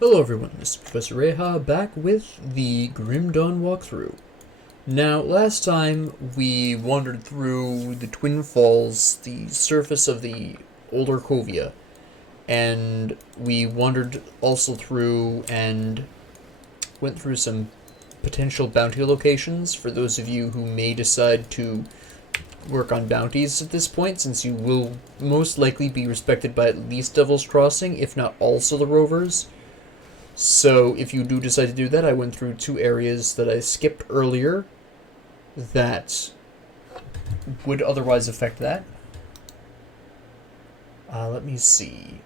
Hello everyone, this is Professor Reha back with the Grim Dawn walkthrough. Now, last time we wandered through the Twin Falls, the surface of the old Arkovia, and we wandered also through and went through some potential bounty locations for those of you who may decide to work on bounties at this point, since you will most likely be respected by at least Devil's Crossing, if not also the Rovers. So if you do decide to do that, I went through two areas that I skipped earlier that would otherwise affect that. Let me see.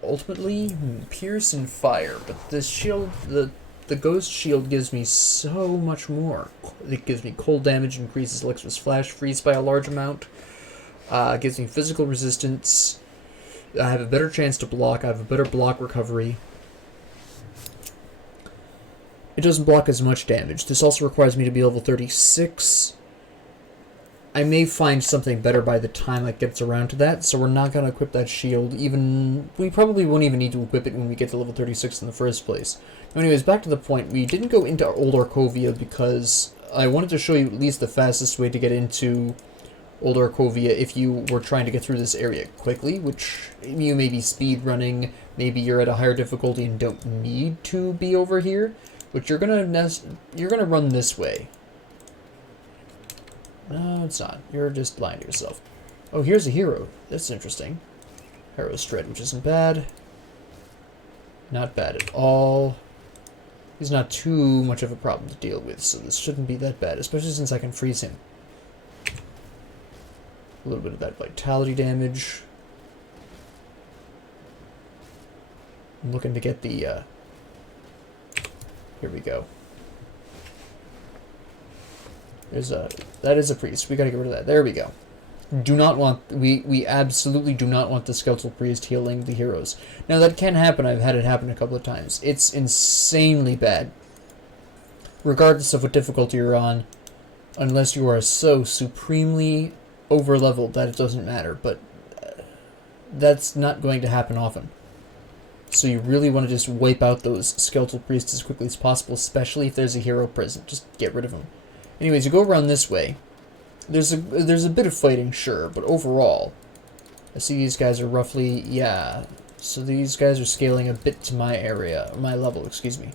Ultimately, Pierce and Fire, but the shield, the Ghost Shield gives me so much more. It gives me cold damage, increases Elixir's flash freeze by a large amount, gives me physical resistance, I have a better chance to block, I have a better block recovery. It doesn't block as much damage. This also requires me to be level 36. I may find something better by the time it gets around to that, so we're not going to equip that shield. We probably won't even need to equip it when we get to level 36 in the first place. Anyways, back to the point. We didn't go into Old Arkovia because I wanted to show you at least the fastest way to get into Old Arkovia if you were trying to get through this area quickly, which you may be speed running, maybe you're at a higher difficulty and don't need to be over here. But you're gonna run this way. No, it's not. You're just lying to yourself. Oh, here's a hero. That's interesting. Hero's Dread, which isn't bad. Not bad at all. He's not too much of a problem to deal with, so this shouldn't be that bad, especially since I can freeze him. A little bit of that vitality damage. I'm looking to get the, here we go. That is a priest. We gotta get rid of that. There we go. We absolutely do not want the skeletal priest healing the heroes. Now that can happen. I've had it happen a couple of times. It's insanely bad. Regardless of what difficulty you're on, unless you are so supremely over-leveled that it doesn't matter. But that's not going to happen often. So you really want to just wipe out those skeletal priests as quickly as possible, especially if there's a hero present. Just get rid of them. Anyways, you go around this way. There's a bit of fighting, sure, but overall, I see these guys are roughly, yeah. So these guys are scaling a bit to my area, my level, excuse me.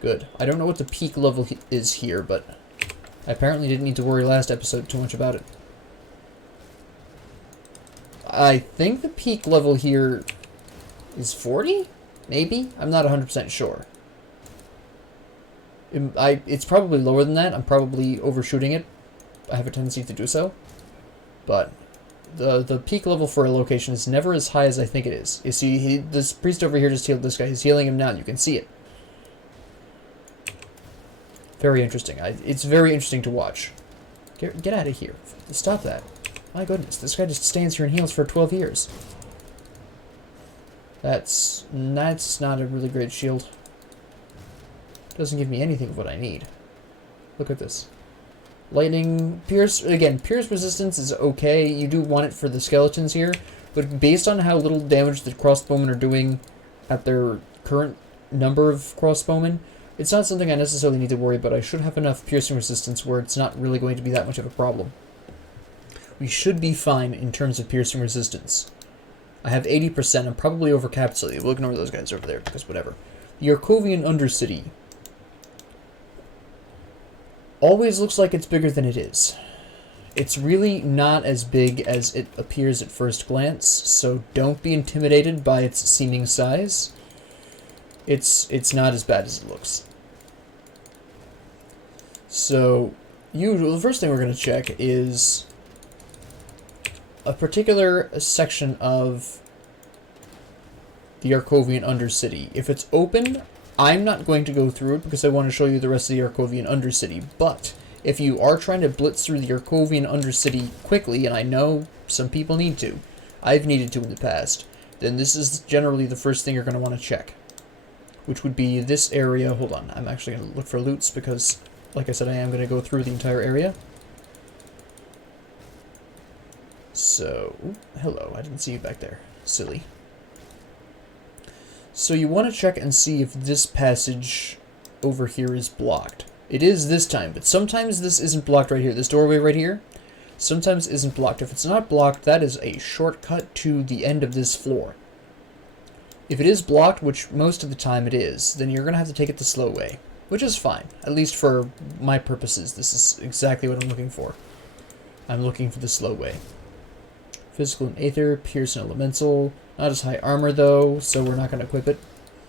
Good. I don't know what the peak level is here, but I apparently didn't need to worry last episode too much about it. I think the peak level here is 40? Maybe? I'm not 100% sure. It's probably lower than that. I'm probably overshooting it. I have a tendency to do so. But the peak level for a location is never as high as I think it is. You see, this priest over here just healed this guy. He's healing him now. You can see it. Very interesting. It's very interesting to watch. Get out of here. Stop that. My goodness, this guy just stands here and heals for 12 years. That's not a really great shield. Doesn't give me anything of what I need. Look at this. Lightning, Pierce, again, Pierce resistance is okay. You do want it for the skeletons here, but based on how little damage the crossbowmen are doing at their current number of crossbowmen, it's not something I necessarily need to worry about. I should have enough piercing resistance where it's not really going to be that much of a problem. We should be fine in terms of piercing resistance. I have 80%. I'm probably overcapped, so we'll ignore those guys over there, because whatever. The Arkovian Undercity always looks like it's bigger than it is. It's really not as big as it appears at first glance, so don't be intimidated by its seeming size. It's not as bad as it looks. So, the first thing we're going to check is a particular section of the Arkovian Undercity. If it's open, I'm not going to go through it because I want to show you the rest of the Arkovian Undercity, but if you are trying to blitz through the Arkovian Undercity quickly, and I know some people need to, I've needed to in the past, then this is generally the first thing you're going to want to check, which would be this area. Hold on, I'm actually going to look for loots because, like I said, I am going to go through the entire area. So, hello, I didn't see you back there. Silly. So you want to check and see if this passage over here is blocked. It is this time, but sometimes this isn't blocked right here. This doorway right here, sometimes isn't blocked. If it's not blocked, that is a shortcut to the end of this floor. If it is blocked, which most of the time it is, then you're going to have to take it the slow way, which is fine. At least for my purposes, this is exactly what I'm looking for. I'm looking for the slow way. Physical and Aether, Pierce and Elemental. Not as high armor though, so we're not going to equip it.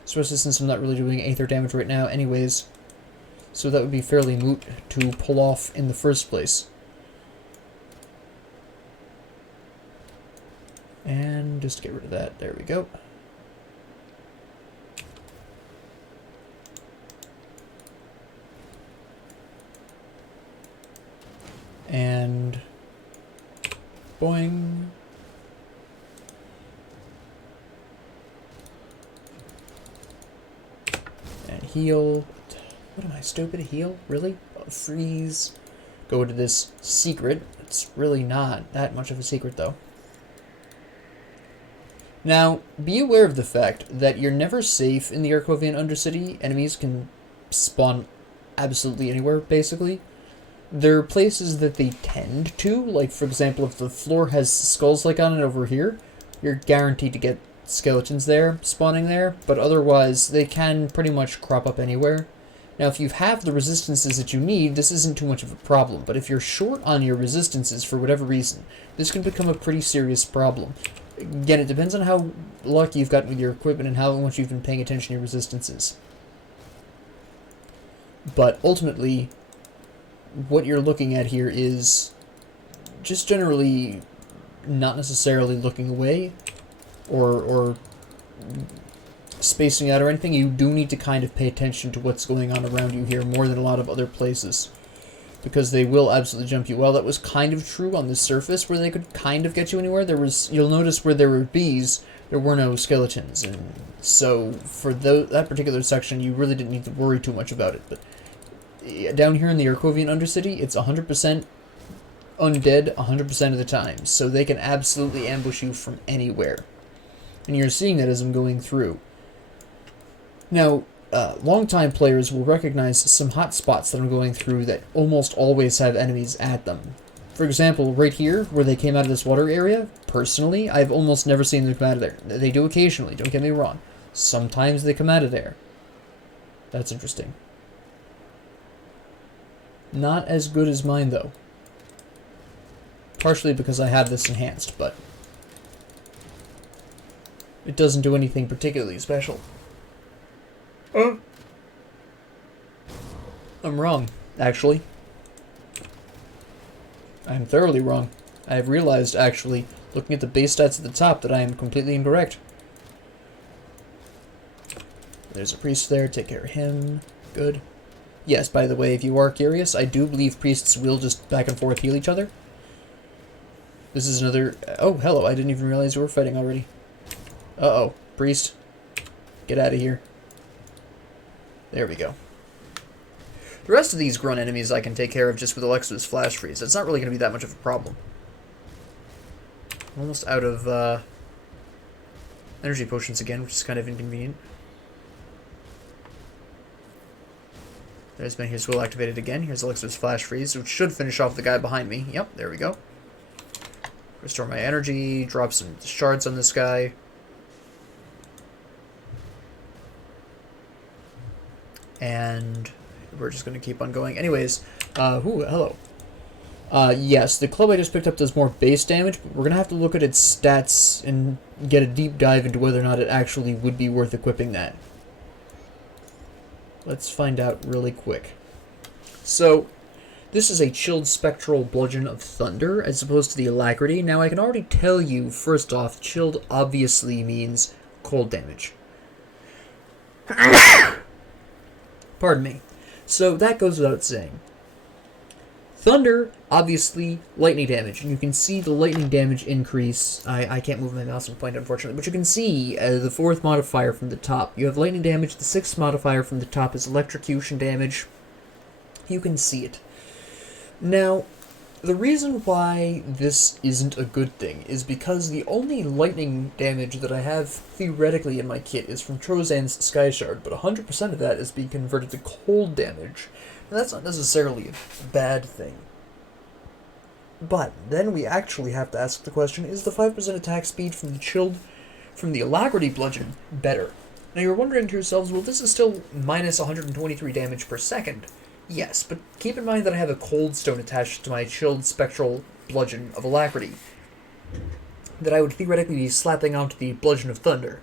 Especially since I'm not really doing Aether damage right now anyways. So that would be fairly moot to pull off in the first place. And just to get rid of that, there we go. And boing. And heal. What am I, stupid? Heal? Really? Freeze. Go to this secret. It's really not that much of a secret, though. Now, be aware of the fact that you're never safe in the Arkovian Undercity. Enemies can spawn absolutely anywhere, basically. There are places that they tend to, like, for example, if the floor has skulls like on it over here, you're guaranteed to get skeletons there, spawning there, but otherwise, they can pretty much crop up anywhere. Now, if you have the resistances that you need, this isn't too much of a problem, but if you're short on your resistances for whatever reason, this can become a pretty serious problem. Again, it depends on how lucky you've gotten with your equipment and how much you've been paying attention to your resistances. But ultimately, what you're looking at here is just generally not necessarily looking away or spacing out or anything. You do need to kind of pay attention to what's going on around you here more than a lot of other places, because they will absolutely jump you. Well, that was kind of true on the surface where they could kind of get you anywhere. You'll notice where there were bees, there were no skeletons, and so for that particular section, you really didn't need to worry too much about it. But down here in the Arkovian Undercity, it's 100% undead 100% of the time, so they can absolutely ambush you from anywhere. And you're seeing that as I'm going through. Now, longtime players will recognize some hot spots that I'm going through that almost always have enemies at them. For example, right here, where they came out of this water area, personally, I've almost never seen them come out of there. They do occasionally, don't get me wrong. Sometimes they come out of there. That's interesting. Not as good as mine, though. Partially because I have this enhanced, but it doesn't do anything particularly special. I'm wrong, actually. I'm thoroughly wrong. I have realized, actually, looking at the base stats at the top, that I am completely incorrect. There's a priest there, take care of him. Good. Yes, by the way, if you are curious, I do believe priests will just back and forth heal each other. This is another... Oh, hello, I didn't even realize we were fighting already. Uh-oh, priest. Get out of here. There we go. The rest of these grunt enemies I can take care of just with Alexa's Flash Freeze. It's not really going to be that much of a problem. I'm almost out of energy potions again, which is kind of inconvenient. There's Menhir's Will activated again. Here's Alexa's Flash Freeze, which should finish off the guy behind me. Yep, there we go. Restore my energy, drop some shards on this guy. And we're just going to keep on going. Anyways, hello. Yes, the club I just picked up does more base damage, but we're going to have to look at its stats and get a deep dive into whether or not it actually would be worth equipping that. Let's find out really quick. So, this is a Chilled Spectral Bludgeon of Thunder, as opposed to the Alacrity. Now, I can already tell you, first off, Chilled obviously means cold damage. Pardon me. So that goes without saying. Thunder, obviously, lightning damage. And you can see the lightning damage increase. I can't move my mouse and point, unfortunately. But you can see the 4th modifier from the top. You have lightning damage. The 6th modifier from the top is electrocution damage. You can see it. Now, The reason why this isn't a good thing is because the only lightning damage that I have theoretically in my kit is from Trozan's Sky Shard, but 100% of that is being converted to cold damage. Now, that's not necessarily a bad thing. But then we actually have to ask the question, is the 5% attack speed from the Alacrity Bludgeon better? Now you're wondering to yourselves, well, this is still minus 123 damage per second. Yes, but keep in mind that I have a Cold Stone attached to my Chilled Spectral Bludgeon of Alacrity that I would theoretically be slapping onto the Bludgeon of Thunder,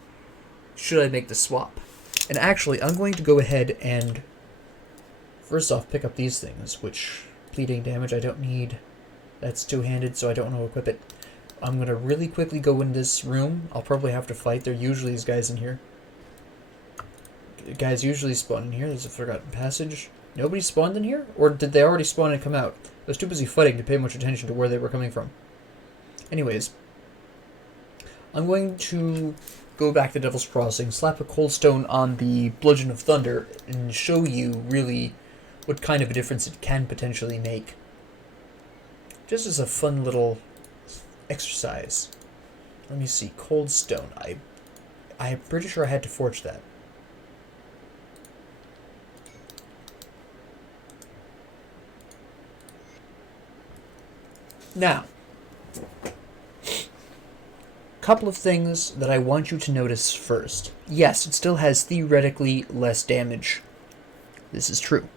should I make the swap. And actually, I'm going to go ahead and, first off, pick up these things, which, bleeding damage I don't need. That's two-handed, so I don't want to equip it. I'm going to really quickly go in this room. I'll probably have to fight. There are usually these guys in here. Guys usually spawn in here. There's a Forgotten Passage. Nobody spawned in here? Or did they already spawn and come out? I was too busy fighting to pay much attention to where they were coming from. Anyways, I'm going to go back to Devil's Crossing, slap a Cold Stone on the Bludgeon of Thunder, and show you really what kind of a difference it can potentially make. Just as a fun little exercise. Let me see. Cold Stone. I'm pretty sure I had to forge that. Now, couple of things that I want you to notice first. Yes, it still has theoretically less damage. This is true.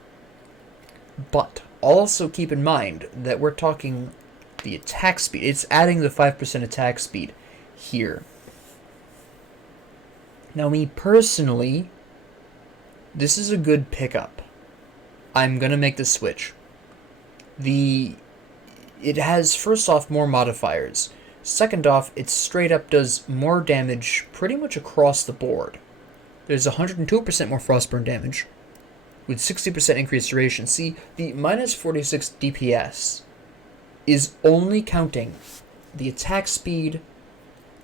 But also keep in mind that we're talking the attack speed. It's adding the 5% attack speed here. Now, me personally, this is a good pickup. I'm going to make the switch. It has, first off, more modifiers. Second off, it straight up does more damage pretty much across the board. There's 102% more Frostburn damage, with 60% increased duration. See, the minus 46 DPS is only counting the attack speed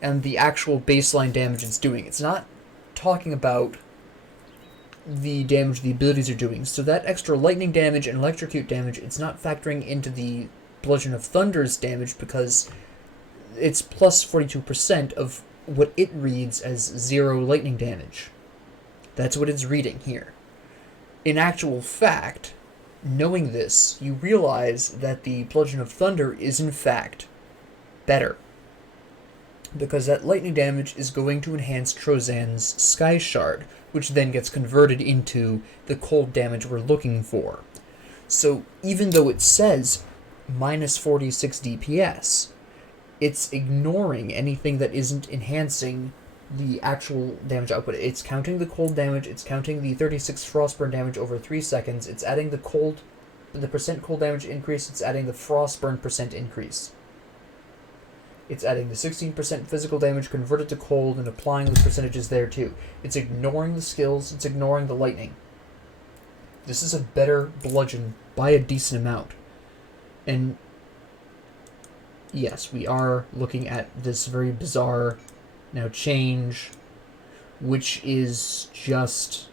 and the actual baseline damage it's doing. It's not talking about the damage the abilities are doing. So that extra lightning damage and electrocute damage, it's not factoring into the Bludgeon of Thunder's damage because it's plus 42% of what it reads as 0 lightning damage. That's what it's reading here. In actual fact, knowing this, you realize that the Bludgeon of Thunder is in fact better, because that lightning damage is going to enhance Trozan's Sky Shard, which then gets converted into the cold damage we're looking for. So even though it says minus 46 DPS, it's ignoring anything that isn't enhancing the actual damage output. It's counting the cold damage, it's counting the 36 Frostburn damage over 3 seconds, it's adding the percent cold damage increase, it's adding the Frostburn percent increase. It's adding the 16% physical damage converted to cold and applying the percentages there too. It's ignoring the skills, it's ignoring the lightning. This is a better bludgeon by a decent amount. And yes, we are looking at this very bizarre now change, which is just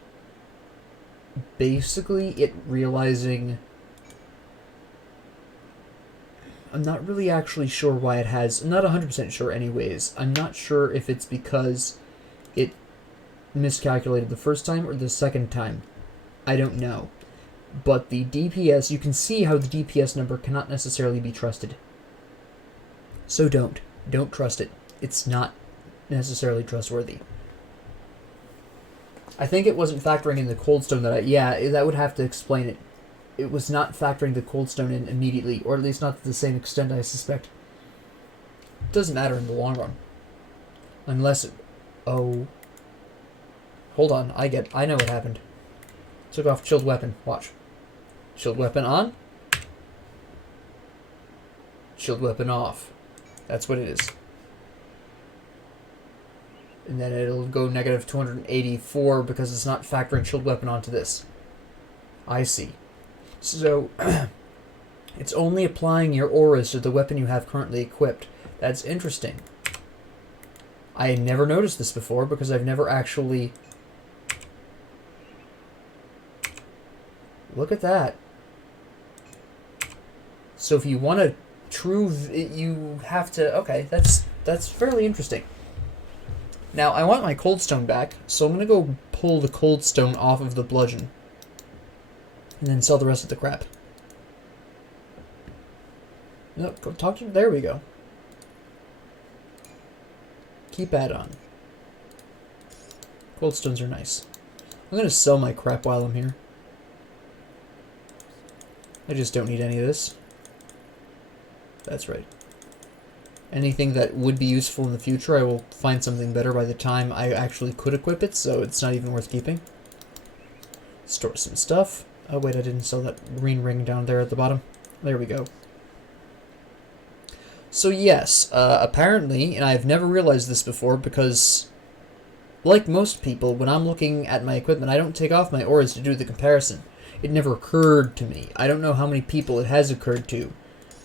basically it realizing... I'm not really actually sure why it has... I'm not 100% sure anyways. I'm not sure if it's because it miscalculated the first time or the second time. I don't know. But the DPS, you can see how the DPS number cannot necessarily be trusted. So don't. Don't trust it. It's not necessarily trustworthy. I think it wasn't factoring in the Cold Stone that would have to explain it. It was not factoring the Cold Stone in immediately, or at least not to the same extent, I suspect. It doesn't matter in the long run. Unless it... Oh. Hold on, I know what happened. Took off Chilled Weapon. Watch. Chilled Weapon on. Chilled Weapon off. That's what it is. And then it'll go negative 284 because it's not factoring Chilled Weapon onto this. I see. So, it's only applying your auras to the weapon you have currently equipped. That's interesting. I never noticed this before because I've never actually... Look at that. So if you want to you have to... Okay, that's fairly interesting. Now, I want my cold stone back, so I'm going to go pull the cold stone off of the bludgeon. And then sell the rest of the crap. No, go talk to... There we go. Keep that on. Cold stones are nice. I'm going to sell my crap while I'm here. I just don't need any of this. That's right. Anything that would be useful in the future, I will find something better by the time I actually could equip it, so it's not even worth keeping. Store some stuff. Oh wait, I didn't sell that green ring down there at the bottom. There we go. So yes, apparently, and I've never realized this before because, like most people, when I'm looking at my equipment, I don't take off my auras to do the comparison. It never occurred to me. I don't know how many people it has occurred to.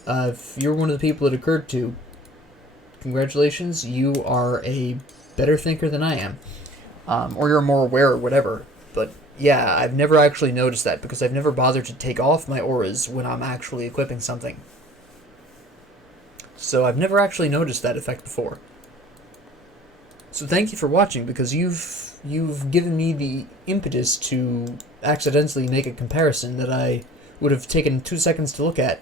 If you're one of the people it occurred to, congratulations, you are a better thinker than I am. Or you're more aware or whatever. But yeah, I've never actually noticed that because I've never bothered to take off my auras when I'm actually equipping something. So I've never actually noticed that effect before. So thank you for watching because you've given me the impetus to accidentally make a comparison that I would have taken 2 seconds to look at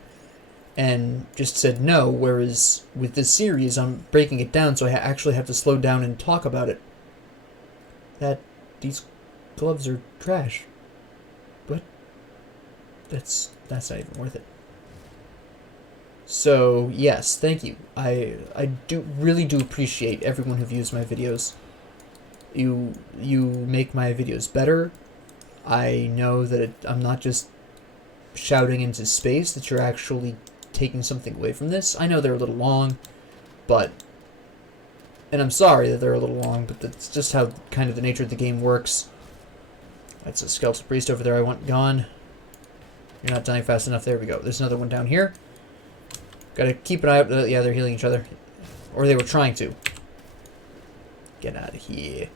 and just said no, whereas with this series I'm breaking it down so I actually have to slow down and talk about it. These gloves are trash. But that's not even worth it. So yes, thank you. I really do appreciate everyone who views my videos. You make my videos better. I know that I'm not just shouting into space, that you're actually taking something away from this. I know they're a little long, but... And I'm sorry that they're a little long, but that's just how kind of the nature of the game works. That's a skeletal priest over there I want gone. You're not dying fast enough. There we go. There's another one down here. Gotta keep an eye out. Yeah, they're healing each other. Or they were trying to. Get out of here.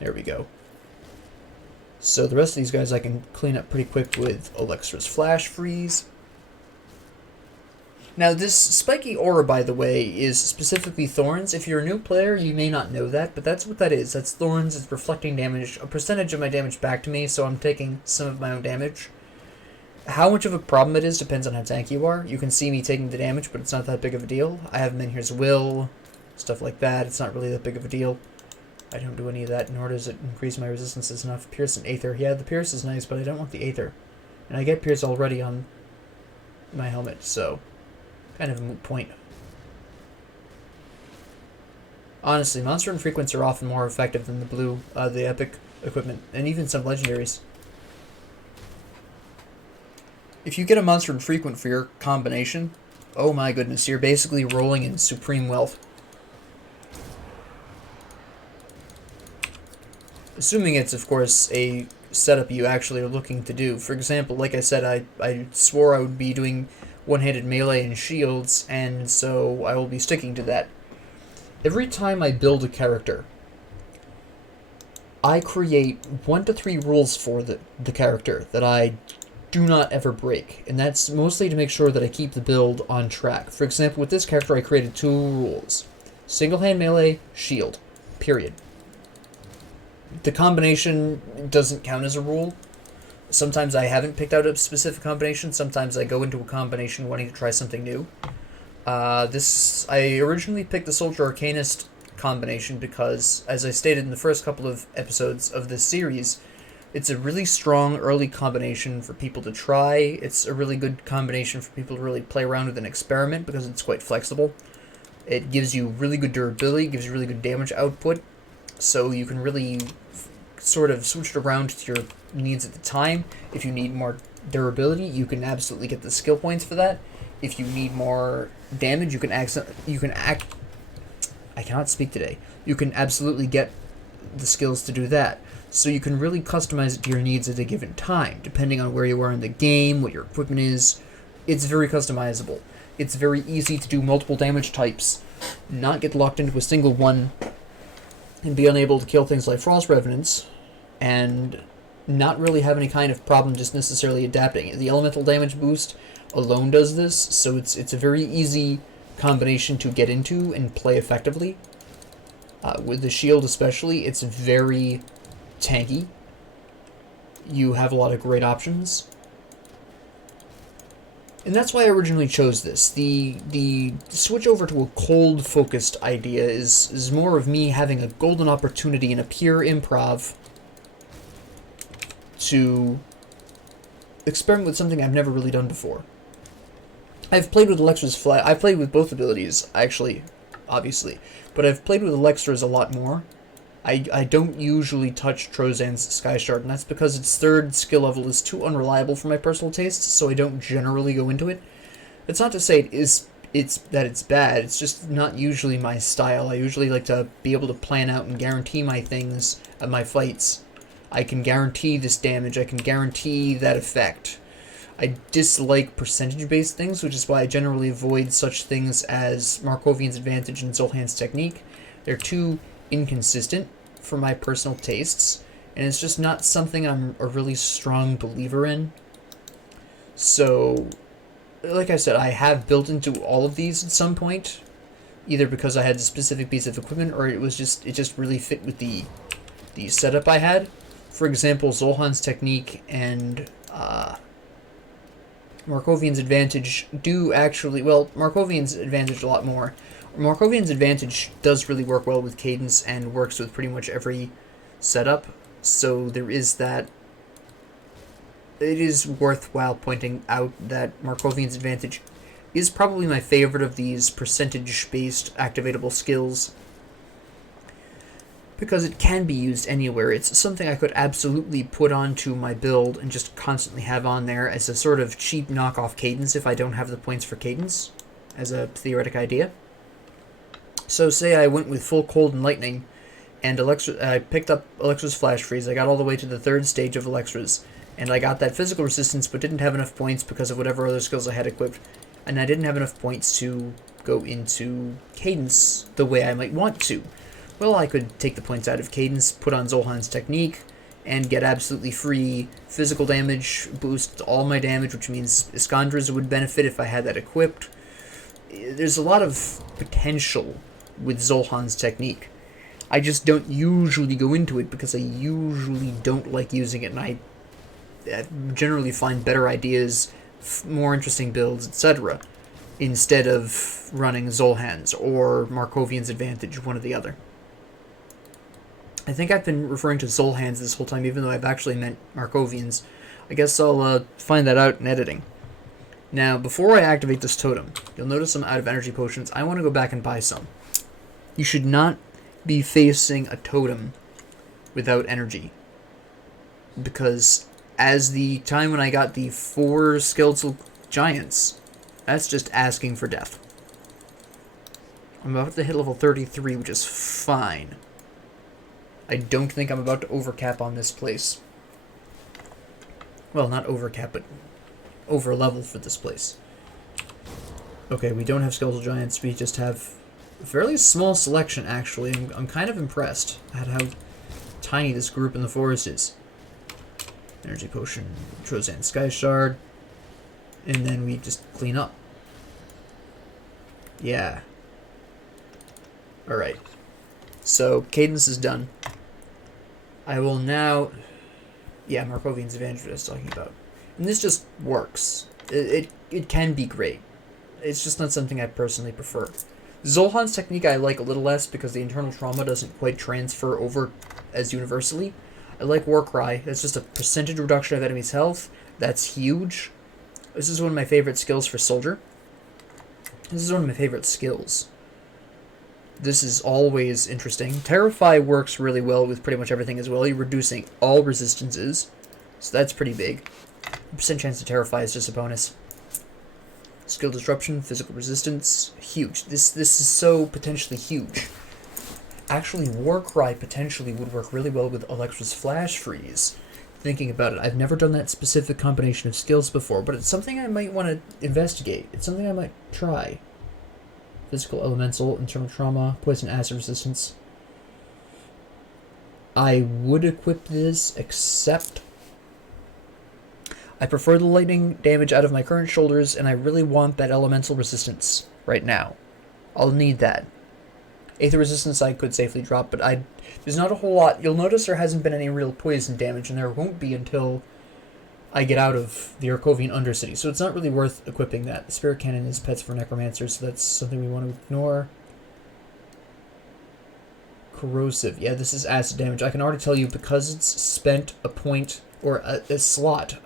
There we go. So the rest of these guys I can clean up pretty quick with Alexa's Flash Freeze. Now this spiky aura, by the way, is specifically thorns. If you're a new player, you may not know that, but that's what that is. That's thorns. It's reflecting damage, a percentage of my damage back to me, so I'm taking some of my own damage. How much of a problem it is depends on how tanky you are. You can see me taking the damage, but it's not that big of a deal. I have Menhir's Will, stuff like that. It's not really that big of a deal. I don't do any of that, nor does it increase my resistances enough. Pierce and Aether. Yeah, the Pierce is nice, but I don't want the Aether. And I get Pierce already on my helmet, so kind of a moot point. Honestly, Monster and Frequents are often more effective than the blue, the epic equipment, and even some legendaries. If you get a Monster and Frequent for your combination, oh my goodness, you're basically rolling in supreme wealth. Assuming it's, of course, a setup you actually are looking to do. For example, like I said, I swore I would be doing one-handed melee and shields, and so I will be sticking to that. Every time I build a character, I create 1 to 3 rules for the character that I do not ever break, and that's mostly to make sure that I keep the build on track. For example, with this character, I created 2 rules. Single-hand melee, shield. Period. The combination doesn't count as a rule. Sometimes I haven't picked out a specific combination. Sometimes I go into a combination wanting to try something new. I originally picked the Soldier Arcanist combination because, as I stated in the first couple of episodes of this series, it's a really strong early combination for people to try. It's a really good combination for people to really play around with and experiment because it's quite flexible. It gives you really good durability, gives you really good damage output, so you can really sort of switch it around to your needs at the time. If you need more durability, you can absolutely get the skill points for that. If you need more damage, you can I cannot speak today. You can absolutely get the skills to do that. So you can really customize it to your needs at a given time, depending on where you are in the game, what your equipment is. It's very customizable. It's very easy to do multiple damage types, not get locked into a single one, and be unable to kill things like Frost Revenants, and not really have any kind of problem just necessarily adapting. The elemental damage boost alone does this, so it's a very easy combination to get into and play effectively. With the shield especially, it's very tanky. You have a lot of great options. And that's why I originally chose this. The switch over to a cold-focused idea is more of me having a golden opportunity in a pure improv to experiment with something I've never really done before. I've played with Alexa's Flash. I've played with both abilities, actually, obviously. But I've played with Alexa's a lot more. I don't usually touch Trozan's Sky Shard, and that's because its third skill level is too unreliable for my personal tastes, so I don't generally go into it. That's not to say it's bad, it's just not usually my style. I usually like to be able to plan out and guarantee my things at my fights. I can guarantee this damage, I can guarantee that effect. I dislike percentage-based things, which is why I generally avoid such things as Markovian's Advantage and Zulhan's Technique. They're too inconsistent for my personal tastes, and it's just not something I'm a really strong believer in. So, like I said, I have built into all of these at some point, either because I had a specific piece of equipment, or it just really fit with the setup I had. For example, Zulhan's Technique and Markovian's Advantage do actually, well, Markovian's Advantage a lot more. Markovian's Advantage does really work well with cadence and works with pretty much every setup, so there is that. It is worthwhile pointing out that Markovian's Advantage is probably my favorite of these percentage-based activatable skills, because it can be used anywhere. It's something I could absolutely put onto my build and just constantly have on there as a sort of cheap knockoff cadence if I don't have the points for cadence, as a theoretic idea. So say I went with full Cold and Lightning, and I picked up Alexa's Flash Freeze, I got all the way to the third stage of Alexa's, and I got that physical resistance but didn't have enough points because of whatever other skills I had equipped, and I didn't have enough points to go into cadence the way I might want to. Well, I could take the points out of cadence, put on Zulhan's Technique, and get absolutely free physical damage, boost all my damage, which means Iskandra's would benefit if I had that equipped. There's a lot of potential with Zulhan's Technique. I just don't usually go into it because I usually don't like using it, and I generally find better ideas, more interesting builds, etc., instead of running Zulhan's or Markovian's Advantage, one or the other. I think I've been referring to Zulhan's this whole time, even though I've actually meant Markovian's. I guess I'll find that out in editing. Now, before I activate this totem, you'll notice I'm out of energy potions. I want to go back and buy some. You should not be facing a totem without energy, because as the time when I got the 4 skeletal giants, that's just asking for death. I'm about to hit level 33, which is fine. I don't think I'm about to overcap on this place. Well, not overcap, but over level for this place. Okay, we don't have skeletal giants, we just have a fairly small selection, actually. I'm kind of impressed at how tiny this group in the forest is. Energy potion, Trozan Sky Shard, and then we just clean up. Yeah. Alright. So, cadence is done. I will now... Yeah, Markovian's Advantage I was talking about. And this just works. It can be great. It's just not something I personally prefer. Zulhan's Technique I like a little less because the internal trauma doesn't quite transfer over as universally. I like Warcry. That's just a percentage reduction of enemy's health. That's huge. This is one of my favorite skills for Soldier. This is one of my favorite skills. This is always interesting. Terrify works really well with pretty much everything as well. You're reducing all resistances, so that's pretty big. Percent chance to Terrify is just a bonus. Skill Disruption, Physical Resistance, huge. This is so potentially huge. Actually, Warcry potentially would work really well with Alexa's Flash Freeze. Thinking about it, I've never done that specific combination of skills before, but it's something I might want to investigate. It's something I might try. Physical Elemental, Internal Trauma, Poison Acid Resistance. I would equip this, except I prefer the lightning damage out of my current shoulders, and I really want that elemental resistance right now. I'll need that. Aether resistance I could safely drop, but there's not a whole lot. You'll notice there hasn't been any real poison damage, and there won't be until I get out of the Arkovian Undercity, so it's not really worth equipping that. The Spirit Cannon is pets for Necromancers, so that's something we want to ignore. Corrosive. Yeah, this is acid damage. I can already tell you, because it's spent a point, or a slot,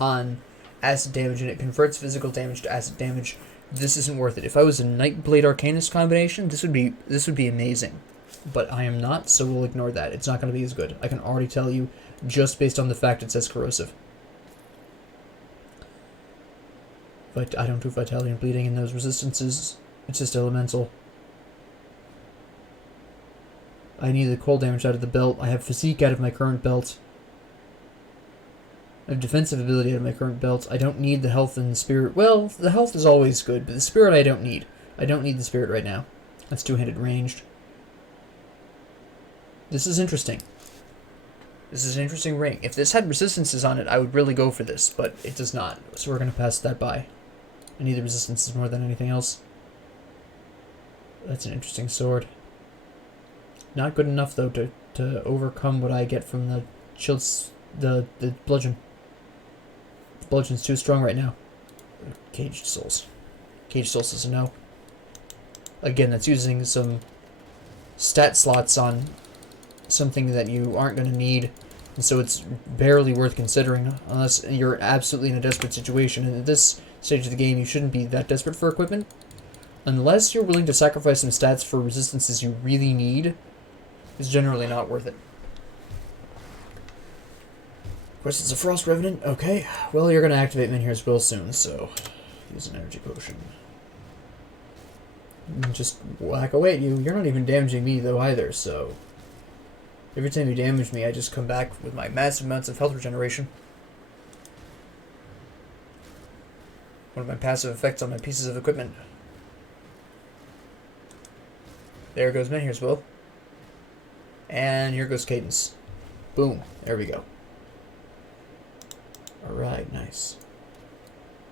on acid damage, and it converts physical damage to acid damage, this isn't worth it. If I was a Nightblade Arcanist combination, this would be amazing. But I am not, so we'll ignore that. It's not going to be as good. I can already tell you, just based on the fact it says corrosive. But I don't do Vitality and Bleeding in those resistances. It's just elemental. I need the cold damage out of the belt. I have physique out of my current belt. I have defensive ability out of my current belt. I don't need the health and the spirit. Well, the health is always good, but the spirit I don't need. I don't need the spirit right now. That's two-handed ranged. This is interesting. This is an interesting ring. If this had resistances on it, I would really go for this, but it does not. So we're going to pass that by. I need the resistances more than anything else. That's an interesting sword. Not good enough, though, to overcome what I get from the the bludgeon. The bludgeon's too strong right now. Caged Souls. Caged Souls is a no. Again, that's using some stat slots on something that you aren't going to need, and so it's barely worth considering unless you're absolutely in a desperate situation. And at this stage of the game, you shouldn't be that desperate for equipment. Unless you're willing to sacrifice some stats for resistances you really need, it's generally not worth it. Of course, it's a Frost Revenant. Okay, well, you're going to activate Menhir's Will soon, so use an energy potion. Just whack away at you. You're not even damaging me, though, either, so every time you damage me, I just come back with my massive amounts of health regeneration. One of my passive effects on my pieces of equipment. There goes Menhir's Will. And here goes Cadence. Boom. There we go. Alright, nice.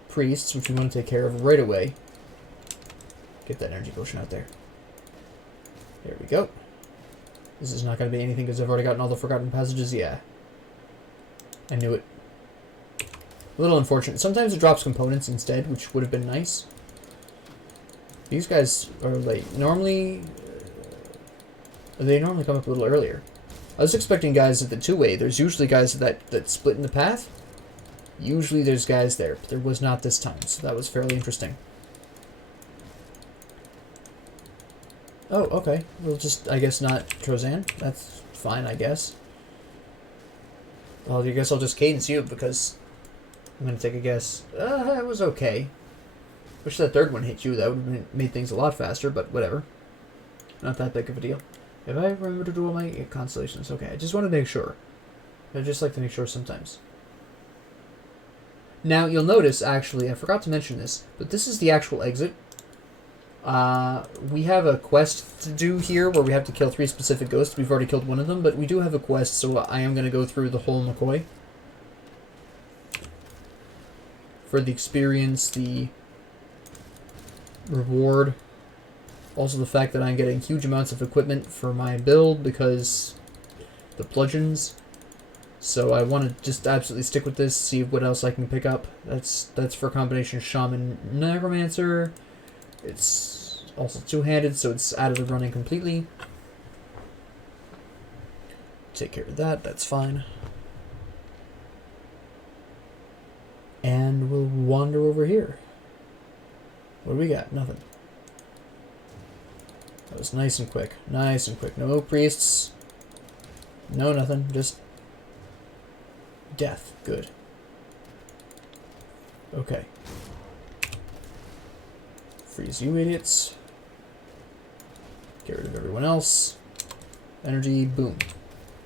Priests, which we want to take care of right away. Get that energy potion out there. There we go. This is not going to be anything because I've already gotten all the Forgotten Passages. Yeah. I knew it. A little unfortunate. Sometimes it drops components instead, which would have been nice. These guys are late. Normally, they normally come up a little earlier. I was expecting guys at the two-way. There's usually guys that split in the path. Usually there's guys there, but there was not this time, so that was fairly interesting. Oh, okay. We'll just, I guess, not Trozan. That's fine, I guess. Well, I guess I'll just cadence you, because I'm going to take a guess. It was okay. Wish that third one hit you. That would have made things a lot faster, but whatever. Not that big of a deal. Have I remembered to do all my constellations? Okay, I just want to make sure. I just like to make sure sometimes. Now, you'll notice, actually, I forgot to mention this, but this is the actual exit. We have a quest to do here where we have to kill 3 specific ghosts. We've already killed one of them, but we do have a quest, so I am going to go through the whole McCoy. For the experience, the reward. Also the fact that I'm getting huge amounts of equipment for my build because the bludgeons. So I want to just absolutely stick with this, see what else I can pick up. That's for a combination Shaman Necromancer. It's also two-handed, so it's out of the running completely. Take care of that, that's fine. And we'll wander over here. What do we got? Nothing. That was nice and quick. Nice and quick. No priests. No nothing. Just death. Good. Okay. Freeze you idiots. Get rid of everyone else. Energy. Boom.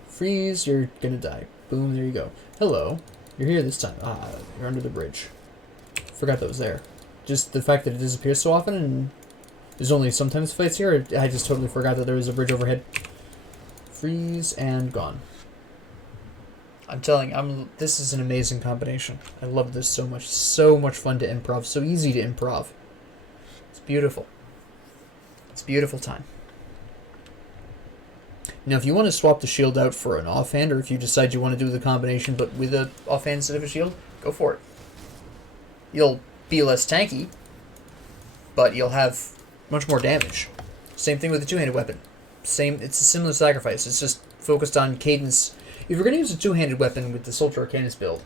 Freeze. You're gonna die. Boom. There you go. Hello. You're here this time. Ah, you're under the bridge. Forgot that was there. Just the fact that it disappears so often and there's only sometimes fights here, I just totally forgot that there was a bridge overhead. Freeze and gone. I'm telling you, this is an amazing combination. I love this so much. So much fun to improv. So easy to improv. It's beautiful. It's a beautiful time. Now, if you want to swap the shield out for an offhand, or if you decide you want to do the combination but with an offhand instead of a shield, go for it. You'll be less tanky, but you'll have much more damage. Same thing with the two-handed weapon. It's a similar sacrifice. It's just focused on cadence. If you're going to use a two-handed weapon with the Soldier Arcanist build,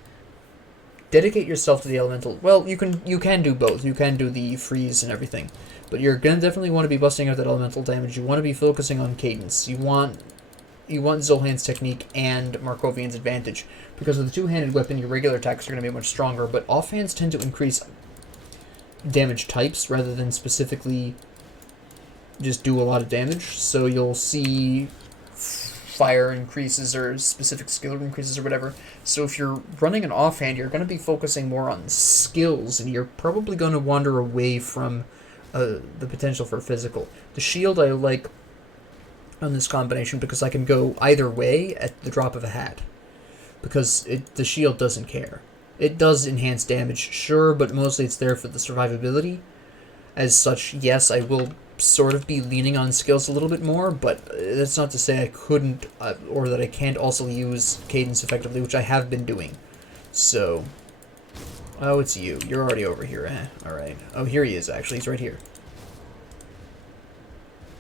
dedicate yourself to the elemental. Well, you can do both. You can do the freeze and everything, but you're going to definitely want to be busting out that elemental damage. You want to be focusing on cadence. You want Zohan's technique and Markovian's advantage, because with a two-handed weapon, your regular attacks are going to be much stronger, but offhands tend to increase damage types rather than specifically just do a lot of damage. So you'll see fire increases or specific skill increases or whatever. So if you're running an offhand, you're going to be focusing more on skills, and you're probably going to wander away from the potential for physical. The shield I like on this combination because I can go either way at the drop of a hat, because the shield doesn't care. It does enhance damage, sure, but mostly it's there for the survivability. As such, yes, I will sort of be leaning on skills a little bit more, but that's not to say I couldn't, or that I can't also use cadence effectively, which I have been doing. So, oh, it's you. You're already over here, alright. Oh, here he is, actually. He's right here.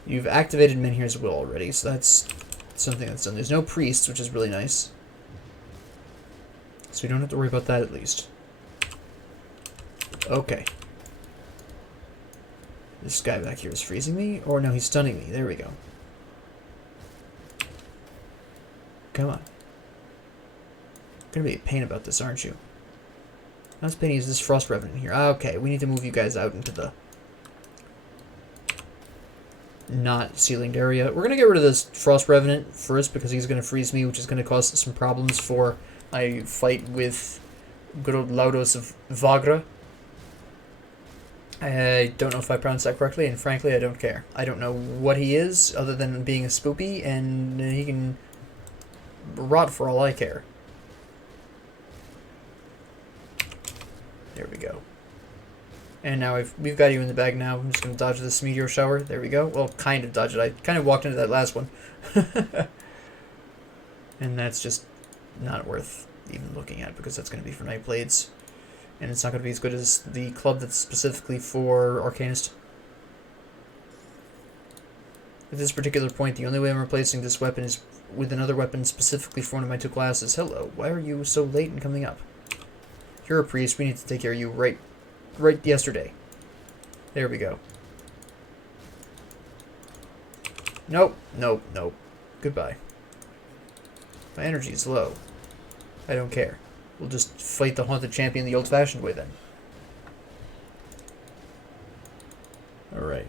You've activated Menhir's Will already, so that's something that's done. There's no priests, which is really nice. So we don't have to worry about that, at least. Okay. This guy back here is freezing me? Or no, he's stunning me. There we go. Come on. You're gonna be a pain about this, aren't you? Not as pain as this Frost Revenant here. Okay, we need to move you guys out into the not ceilinged area. We're gonna get rid of this Frost Revenant first because he's gonna freeze me, which is gonna cause some problems for my fight with good old Laudos of Vagra. I don't know if I pronounced that correctly, and frankly, I don't care. I don't know what he is, other than being a spoopy, and he can rot for all I care. There we go. And now we've got you in the bag now. I'm just going to dodge this meteor shower. There we go. Well, kind of dodge it. I kind of walked into that last one. And that's just not worth even looking at, because that's going to be for Night Blades. And it's not going to be as good as the club that's specifically for Arcanist. At this particular point, the only way I'm replacing this weapon is with another weapon specifically for one of my two classes. Hello, why are you so late in coming up? You're a priest, we need to take care of you right yesterday. There we go. Nope, nope, nope. Goodbye. My energy is low. I don't care. We'll just fight the Haunted Champion the old-fashioned way, then. Alright.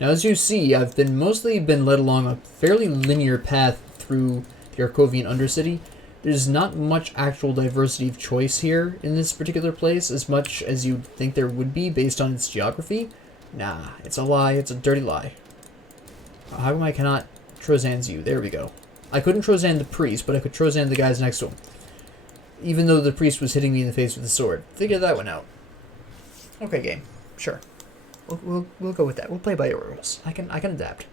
Now, as you see, I've mostly been led along a fairly linear path through the Arkovian Undercity. There's not much actual diversity of choice here in this particular place, as much as you'd think there would be based on its geography. Nah, it's a lie. It's a dirty lie. How come I cannot Trozan's you? There we go. I couldn't Trozan the priest, but I could Trozan the guys next to him. Even though the priest was hitting me in the face with a sword. Figure that one out. Okay, game. Sure. We'll go with that. We'll play by your rules. I can adapt.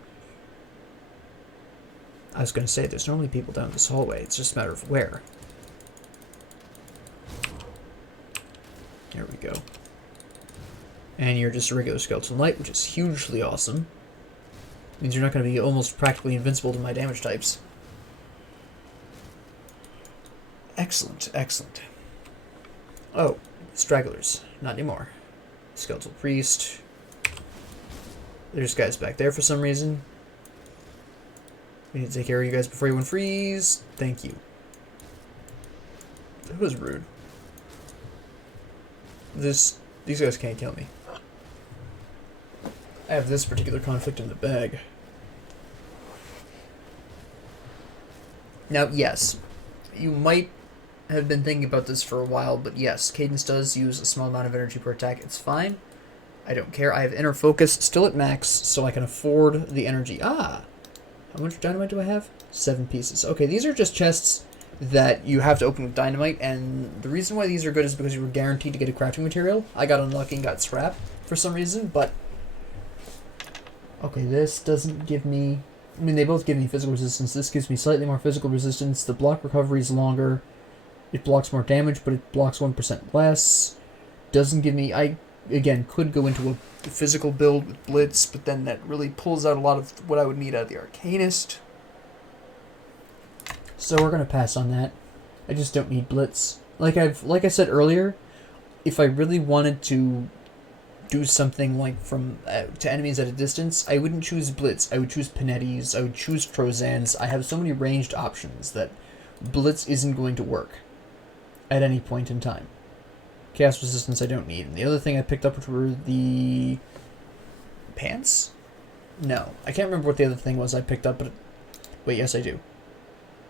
I was going to say, there's normally people down this hallway. It's just a matter of where. There we go. And you're just a regular Skeleton Knight, which is hugely awesome. Means you're not going to be almost practically invincible to my damage types. Excellent, excellent. Oh, stragglers. Not anymore. Skeletal Priest. There's guys back there for some reason. We need to take care of you guys before you freeze. Thank you. That was rude. These guys can't kill me. I have this particular conflict in the bag. Now, yes, you might have been thinking about this for a while, but yes, Cadence does use a small amount of energy per attack. It's fine. I don't care. I have inner focus still at max, so I can afford the energy. Ah! How much dynamite do I have? 7 pieces. Okay, these are just chests that you have to open with dynamite, and the reason why these are good is because you were guaranteed to get a crafting material. I got unlucky and got scrap for some reason, but... Okay, this doesn't give me... I mean, they both give me physical resistance. This gives me slightly more physical resistance. The block recovery is longer. It blocks more damage, but it blocks 1% less. Doesn't give me... I, again, could go into a physical build with Blitz, but then that really pulls out a lot of what I would need out of the Arcanist. So we're going to pass on that. I just don't need Blitz. Like I said earlier, if I really wanted to do something like from to enemies at a distance, I wouldn't choose Blitz. I would choose Panetti's. I would choose Trozans. I have so many ranged options that Blitz isn't going to work at any point in time. Chaos resistance I don't need. And the other thing I picked up were the pants? No. I can't remember what the other thing was I picked up, but... Wait, yes I do.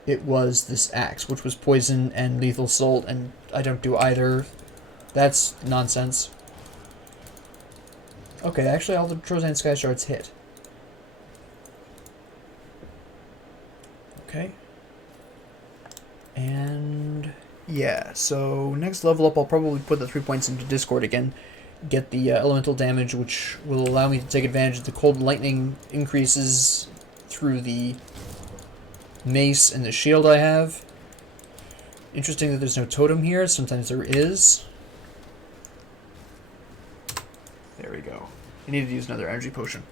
It was this axe, which was poison and lethal assault, and I don't do either. That's nonsense. Okay, actually all the Trozan Sky Shards hit. Okay. And... yeah, so next level up I'll probably put the 3 points into Discord again. Get the elemental damage, which will allow me to take advantage of the cold lightning increases through the mace and the shield I have. Interesting that there's no totem here. Sometimes there is. There we go. I needed to use another energy potion.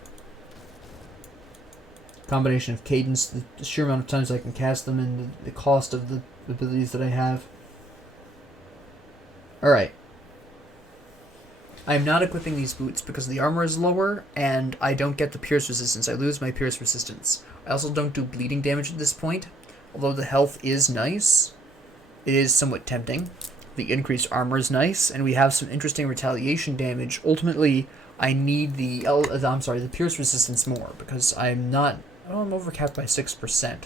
Combination of cadence, the sheer amount of times I can cast them, and the cost of the abilities that I have. Alright. I'm not equipping these boots because the armor is lower, and I don't get the pierce resistance. I lose my pierce resistance. I also don't do bleeding damage at this point. Although the health is nice, it is somewhat tempting. The increased armor is nice, and we have some interesting retaliation damage. Ultimately, I need the pierce resistance more, because I'm overcapped by 6%.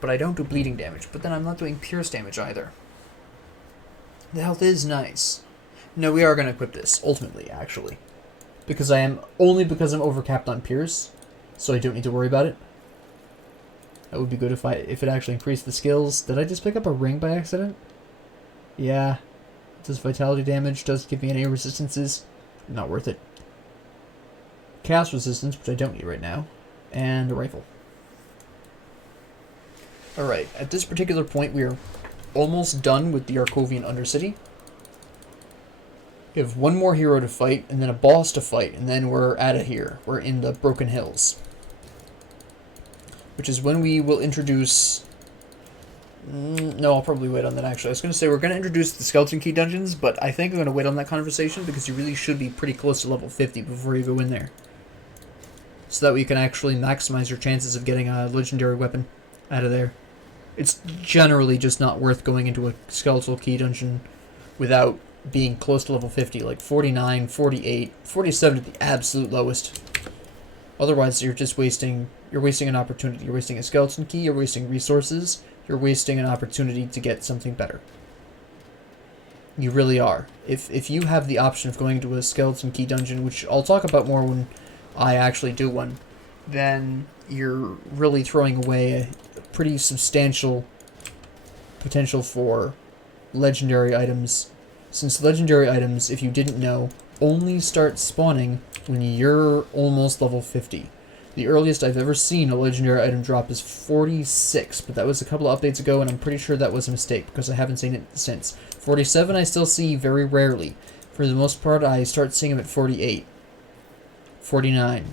But I don't do bleeding damage, but then I'm not doing pierce damage either. The health is nice. No, we are going to equip this, ultimately, actually. Because I'm overcapped on pierce, so I don't need to worry about it. That would be good if it actually increased the skills. Did I just pick up a ring by accident? Yeah. It does vitality damage, does give me any resistances. Not worth it. Chaos resistance, which I don't need right now. And a rifle. Alright, at this particular point we are almost done with the Arkovian Undercity. We have one more hero to fight, and then a boss to fight, and then we're out of here. We're in the Broken Hills. Which is when we will introduce... No, I'll probably wait on that, actually. I was going to say we're going to introduce the Skeleton Key dungeons, but I think I'm going to wait on that conversation, because you really should be pretty close to level 50 before you go in there. So that way you can actually maximize your chances of getting a legendary weapon out of there. It's generally just not worth going into a Skeletal Key dungeon without being close to level 50, like 49, 48, 47 at the absolute lowest. Otherwise, you're just wasting an opportunity. You're wasting a skeleton key, you're wasting resources, you're wasting an opportunity to get something better. You really are. If you have the option of going to a skeleton key dungeon, which I'll talk about more when I actually do one, then you're really throwing away a pretty substantial potential for legendary items. Since legendary items, if you didn't know, only start spawning when you're almost level 50. The earliest I've ever seen a legendary item drop is 46, but that was a couple of updates ago, and I'm pretty sure that was a mistake, because I haven't seen it since. 47 I still see very rarely. For the most part, I start seeing them at 48. 49.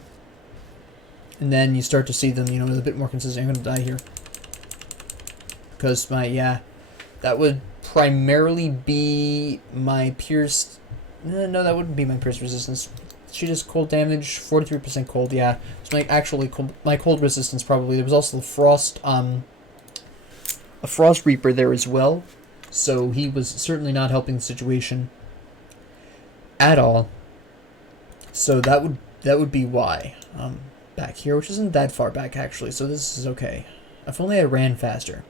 And then you start to see them, a bit more consistent. I'm going to die here. Because that would primarily be my pierced... No, that wouldn't be my pierce resistance. She does cold damage, 43% cold, yeah. It's my cold resistance, probably. There was also a Frost Reaper there as well. So he was certainly not helping the situation at all. So that would be why. Back here, which isn't that far back, actually, so this is okay. If only I ran faster.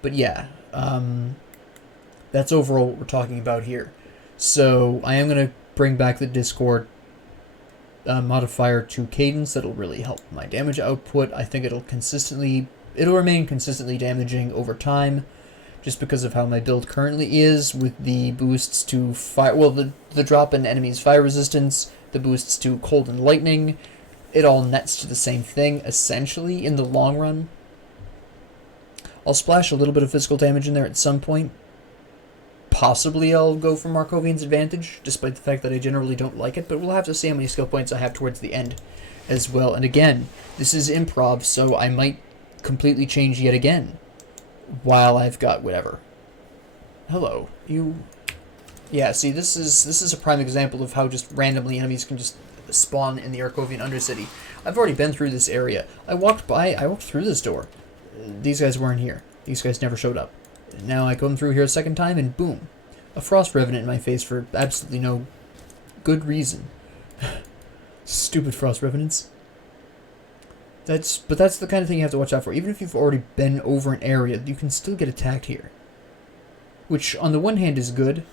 But yeah, that's overall what we're talking about here. So I am going to bring back the Discord modifier to cadence. That'll really help my damage output. I think it'll remain consistently damaging over time, just because of how my build currently is, with the boosts to fire, well, the drop in enemies' fire resistance, the boosts to cold and lightning, it all nets to the same thing, essentially, in the long run. I'll splash a little bit of physical damage in there at some point. Possibly I'll go for Arkovian's advantage, despite the fact that I generally don't like it, but we'll have to see how many skill points I have towards the end as well. And again, this is improv, so I might completely change yet again while I've got whatever. Hello, you... Yeah, see, this is a prime example of how just randomly enemies can just spawn in the Arkovian Undercity. I've already been through this area. I walked through this door. These guys weren't here. These guys never showed up. Now I come through here a second time, and boom. A Frost Revenant in my face for absolutely no good reason. Stupid Frost Revenants. But that's the kind of thing you have to watch out for. Even if you've already been over an area, you can still get attacked here. Which, on the one hand, is good.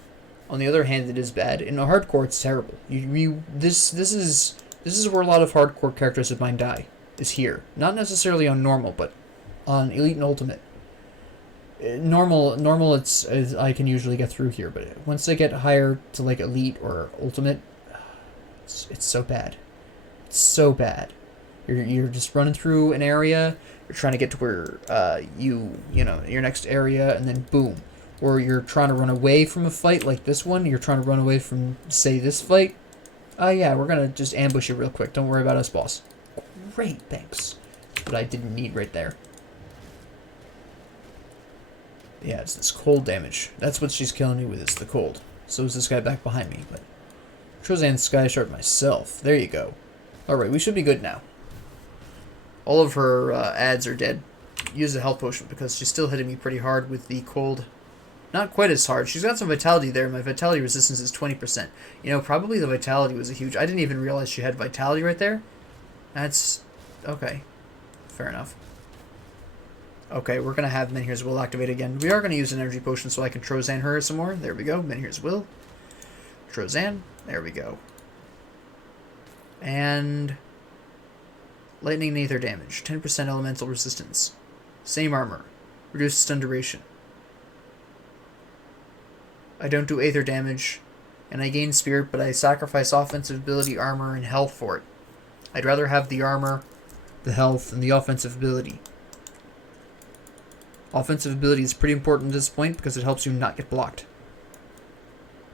On the other hand, it is bad. In a hardcore, it's terrible. This is where a lot of hardcore characters of mine die. Is here. Not necessarily on normal, but on Elite and Ultimate. Normal, it's I can usually get through here, but once I get higher to like Elite or Ultimate, it's so bad. It's so bad. You're just running through an area. You're trying to get to where you know your next area, and then boom. Or you're trying to run away from a fight like this one. You're trying to run away from, say, this fight. Yeah, we're gonna just ambush you real quick. Don't worry about us, boss. Great, thanks. That's what I didn't need right there. Yeah, it's this cold damage. That's what she's killing me with, is the cold. So is this guy back behind me, but... Trozan Sky Shard myself. There you go. Alright, we should be good now. All of her ads are dead. Use a health potion, because she's still hitting me pretty hard with the cold. Not quite as hard. She's got some vitality there. My vitality resistance is 20%. You know, probably the vitality was a huge... I didn't even realize she had vitality right there. That's... okay. Fair enough. Okay, we're going to have Menhir's Will activate again. We are going to use an energy potion so I can Trozan her some more. There we go. Menhir's Will. Trozan. There we go. And... lightning and Aether damage. 10% elemental resistance. Same armor. Reduced stun duration. I don't do Aether damage. And I gain Spirit, but I sacrifice offensive ability, armor, and health for it. I'd rather have the armor, the health, and the offensive ability. Offensive ability is pretty important at this point because it helps you not get blocked.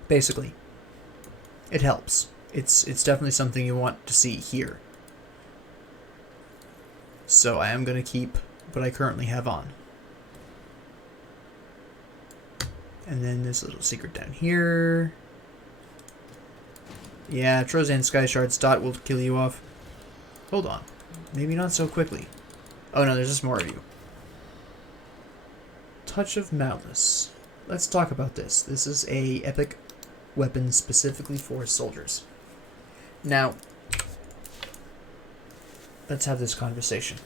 Basically. It helps. It's definitely something you want to see here. So I am going to keep what I currently have on. And then this little secret down here. Yeah, Trozan Sky Shard's dot will kill you off. Hold on. Maybe not so quickly. Oh no, there's just more of you. Touch of Malice. Let's talk about this. This is a epic weapon specifically for soldiers. Now, let's have this conversation.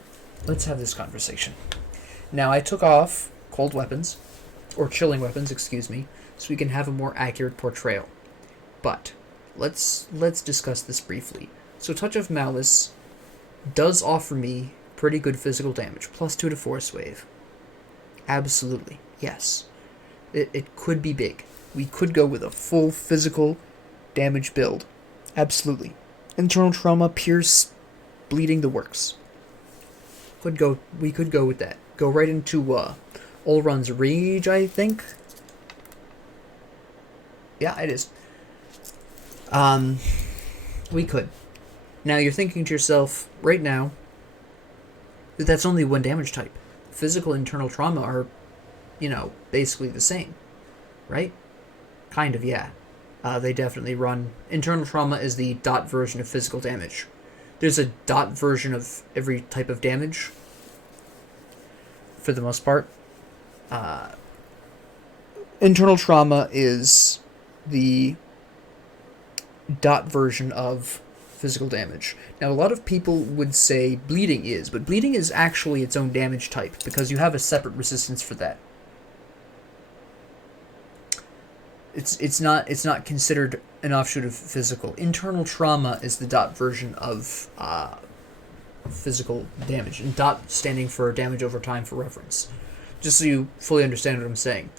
Now, I took off cold weapons, or chilling weapons, excuse me, so we can have a more accurate portrayal. But let's discuss this briefly. So Touch of Malice does offer me pretty good physical damage, +2 to Force Wave. Absolutely, yes. It could be big. We could go with a full physical damage build. Absolutely. Internal Trauma, Pierce, Bleeding, the works. We could go with that. Go right into Olron's Rage, I think. Yeah, it is. We could. Now you're thinking to yourself, right now, that that's only one damage type. Physical and internal trauma are, you know, basically the same, right? Kind of, yeah. They definitely run... Internal trauma is the dot version of physical damage. There's a dot version of every type of damage, for the most part. Internal trauma is the dot version of physical damage. Now, a lot of people would say bleeding is, but bleeding is actually its own damage type, because you have a separate resistance for that. It's not considered an offshoot of physical. Internal trauma is the dot version of physical damage, and dot standing for damage over time for reference. just so you fully understand what I'm saying.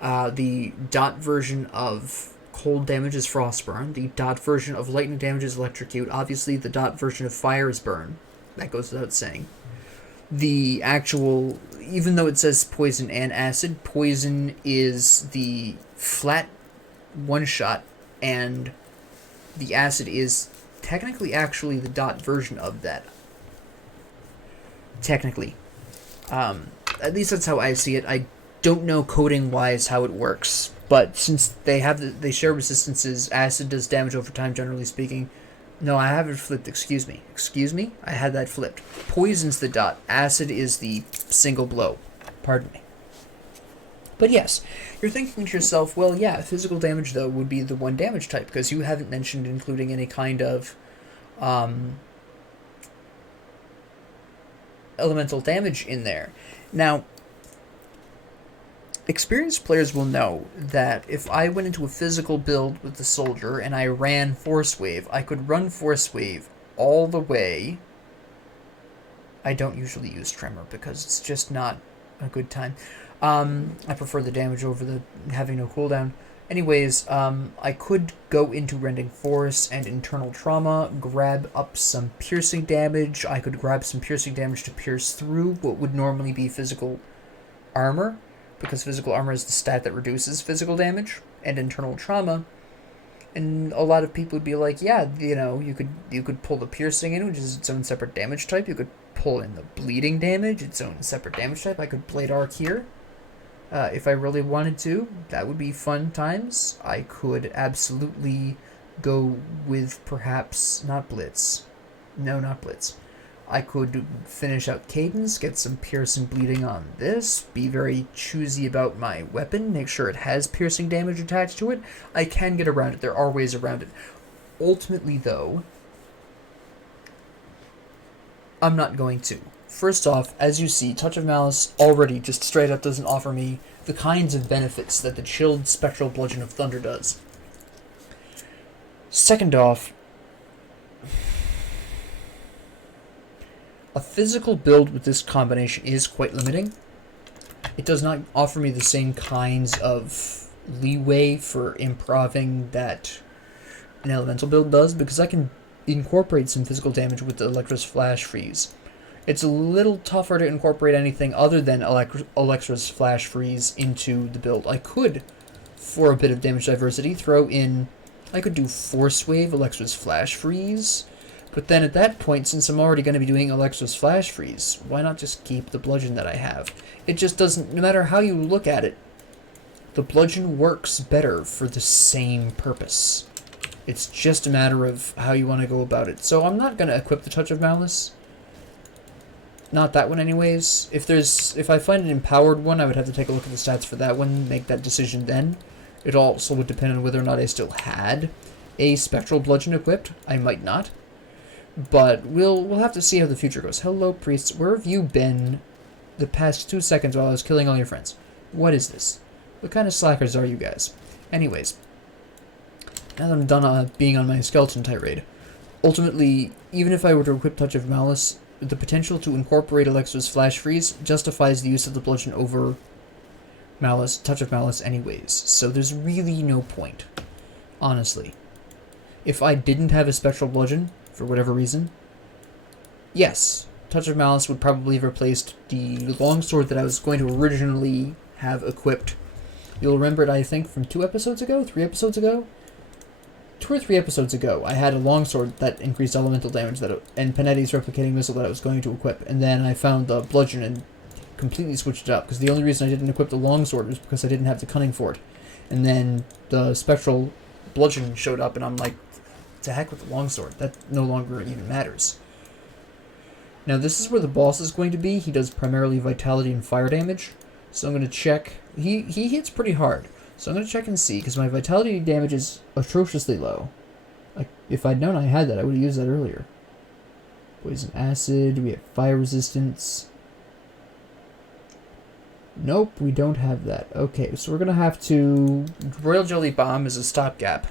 The dot version of cold damage is Frostburn. The dot version of lightning damage is Electrocute. Obviously, the dot version of fire is Burn. That goes without saying. The actual, even though it says poison and acid, poison is the flat one shot, and the acid is technically actually the dot version of that. Technically. At least that's how I see it. I don't know coding wise how it works, but since they share resistances, acid does damage over time, generally speaking. No, I have it flipped. Excuse me. I had that flipped. Poison's the dot. Acid is the single blow. Pardon me. But yes, you're thinking to yourself, well, yeah, physical damage though would be the one damage type, because you haven't mentioned including any kind of elemental damage in there. Now, experienced players will know that if I went into a physical build with the soldier and I ran Force Wave, I could run Force Wave all the way. I don't usually use Tremor because it's just not a good time. I prefer the damage over the having no cooldown. Anyways, I could go into Rending Force and Internal Trauma, grab up some piercing damage. I could grab some piercing damage to pierce through what would normally be physical armor, because physical armor is the stat that reduces physical damage, and internal trauma. And a lot of people would be like, yeah, you could pull the piercing in, which is its own separate damage type. You could pull in the bleeding damage, its own separate damage type. I could Blade Arc here. If I really wanted to, that would be fun times. I could absolutely go with perhaps not Blitz. No, not Blitz. I could finish out Cadence, get some piercing bleeding on this, be very choosy about my weapon, make sure it has piercing damage attached to it. I can get around it. There are ways around it. Ultimately, though, I'm not going to. First off, as you see, Touch of Malice already just straight up doesn't offer me the kinds of benefits that the Chilled Spectral Bludgeon of Thunder does. Second off, a physical build with this combination is quite limiting. It does not offer me the same kinds of leeway for improving that an elemental build does, because I can incorporate some physical damage with the Electra's Flash Freeze. It's a little tougher to incorporate anything other than Electra's Flash Freeze into the build. I could, for a bit of damage diversity, throw in... I could do Force Wave, Electra's Flash Freeze, but then at that point, since I'm already going to be doing Electra's Flash Freeze, why not just keep the bludgeon that I have? It just doesn't... No matter how you look at it, the bludgeon works better for the same purpose. It's just a matter of how you want to go about it. So I'm not going to equip the Touch of Malice. Not that one anyways. If I find an empowered one, I would have to take a look at the stats for that one, make that decision then. It also would depend on whether or not I still had a Spectral Bludgeon equipped. I might not. But we'll have to see how the future goes. Hello, priests. Where have you been the past 2 seconds while I was killing all your friends? What is this? What kind of slackers are you guys? Anyways, now that I'm done being on my skeleton tirade, ultimately, even if I were to equip Touch of Malice, the potential to incorporate Alexa's Flash Freeze justifies the use of the bludgeon over Malice, Touch of Malice anyways, so there's really no point, honestly. If I didn't have a Spectral Bludgeon, for whatever reason, yes, Touch of Malice would probably have replaced the longsword that I was going to originally have equipped. You'll remember it, I think, from 2 episodes ago? 3 episodes ago? 2 or 3 episodes ago, I had a longsword that increased elemental damage and Panetti's replicating missile that I was going to equip, and then I found the bludgeon and completely switched it up, because the only reason I didn't equip the longsword was because I didn't have the cunning for it. And then the spectral bludgeon showed up, and I'm like, to heck with the longsword. That no longer even matters. Now this is where the boss is going to be. He does primarily vitality and fire damage, so I'm going to check. He hits pretty hard. So I'm going to check and see, because my vitality damage is atrociously low. If I'd known I had that, I would have used that earlier. Poison acid, we have fire resistance. Nope, we don't have that. Okay, so we're going to have to... Royal Jelly Bomb is a stopgap.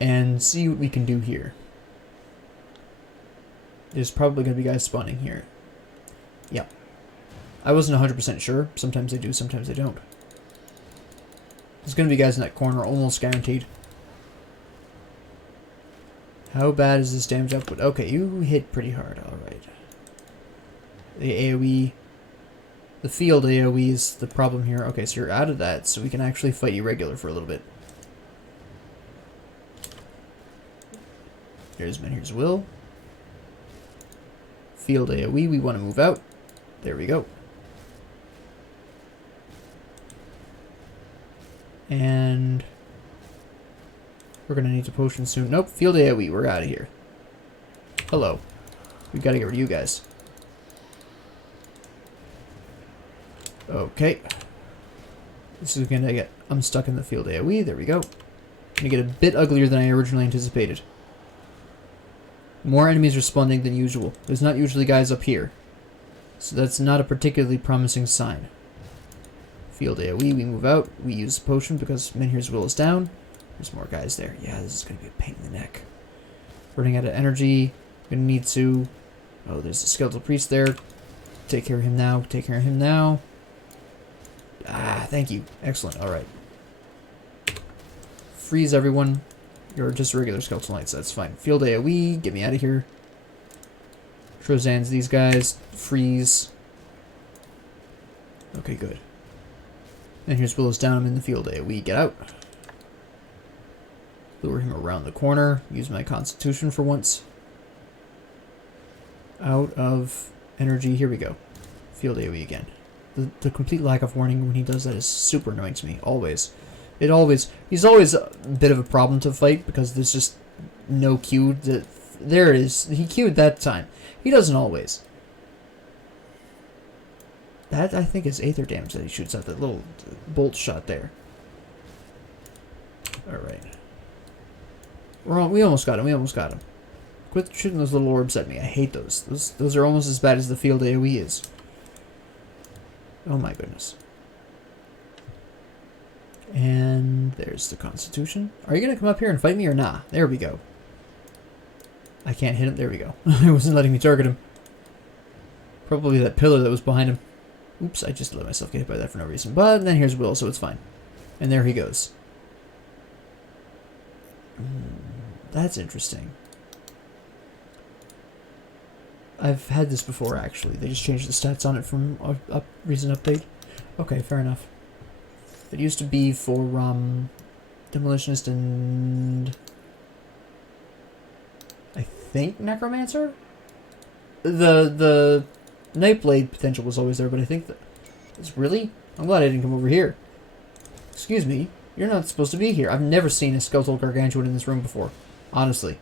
And see what we can do here. There's probably going to be guys spawning here. Yep. I wasn't 100% sure. Sometimes they do, sometimes they don't. There's going to be guys in that corner, almost guaranteed. How bad is this damage output? Okay, you hit pretty hard, alright. The AoE... The field AoE is the problem here. Okay, so you're out of that, so we can actually fight you regular for a little bit. There's Menhir's Will. Field AoE, we want to move out. There we go. And we're going to need to potion soon. Nope, field AoE, we're out of here. Hello. We got to get rid of you guys. Okay. This is going to get unstuck in the field AoE. There we go. Going to get a bit uglier than I originally anticipated. More enemies responding than usual. There's not usually guys up here. So that's not a particularly promising sign. Field AoE, we move out. We use the potion because Menhir's Will is down. There's more guys there. Yeah, this is going to be a pain in the neck. Running out of energy. Going to need to... Oh, there's a skeletal priest there. Take care of him now. Take care of him now. Ah, thank you. Excellent. Alright. Freeze everyone. You're just regular skeletal knights. That's fine. Field AoE. Get me out of here. Trozan's these guys. Freeze. Okay, good. And here's Willow's down. I'm in the field AoE. Get out. Lure him around the corner. Use my constitution for once. Out of energy. Here we go. Field AoE again. The complete lack of warning when he does that is super annoying to me. Always. He's always a bit of a problem to fight because there's just no Q. There it is. He Q'd that time. He doesn't always. That, I think, is Aether damage that he shoots out. That little bolt shot there. Alright. We almost got him. We almost got him. Quit shooting those little orbs at me. I hate those. Those are almost as bad as the field AoE is. Oh my goodness. And there's the Constitution. Are you going to come up here and fight me or nah? There we go. I can't hit him. There we go. It wasn't letting me target him. Probably that pillar that was behind him. Oops, I just let myself get hit by that for no reason. But then here's Will, so it's fine. And there he goes. That's interesting. I've had this before, actually. They just changed the stats on it from a recent update. Okay, fair enough. It used to be for Demolitionist and I think Necromancer? The Nightblade potential was always there, but I think that it's really? I'm glad I didn't come over here. Excuse me, you're not supposed to be here. I've never seen a skeletal gargantuan in this room before. Honestly.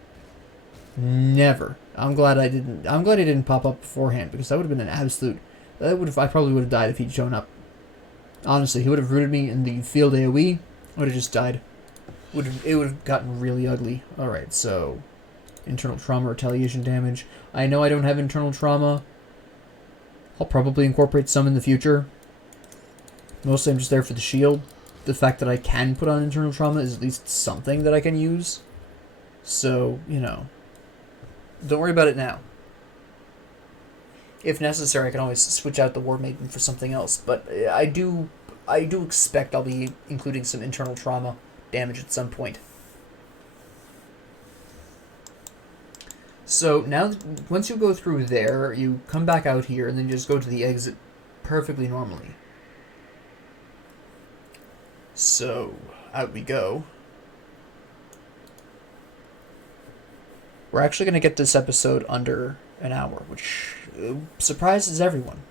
Never. I'm glad I didn't pop up beforehand, because that would have been an absolute... I probably would have died if he'd shown up. Honestly, he would have rooted me in the field AoE. I would have just died. It would have gotten really ugly. Alright, so... Internal trauma, retaliation damage. I know I don't have internal trauma. I'll probably incorporate some in the future. Mostly I'm just there for the shield. The fact that I can put on internal trauma is at least something that I can use. So, you know... Don't worry about it now. If necessary, I can always switch out the War Maiden for something else. But I do expect I'll be including some internal trauma damage at some point. So now, once you go through there, you come back out here and then just go to the exit perfectly normally. So, out we go. We're actually going to get this episode under an hour, which surprises everyone.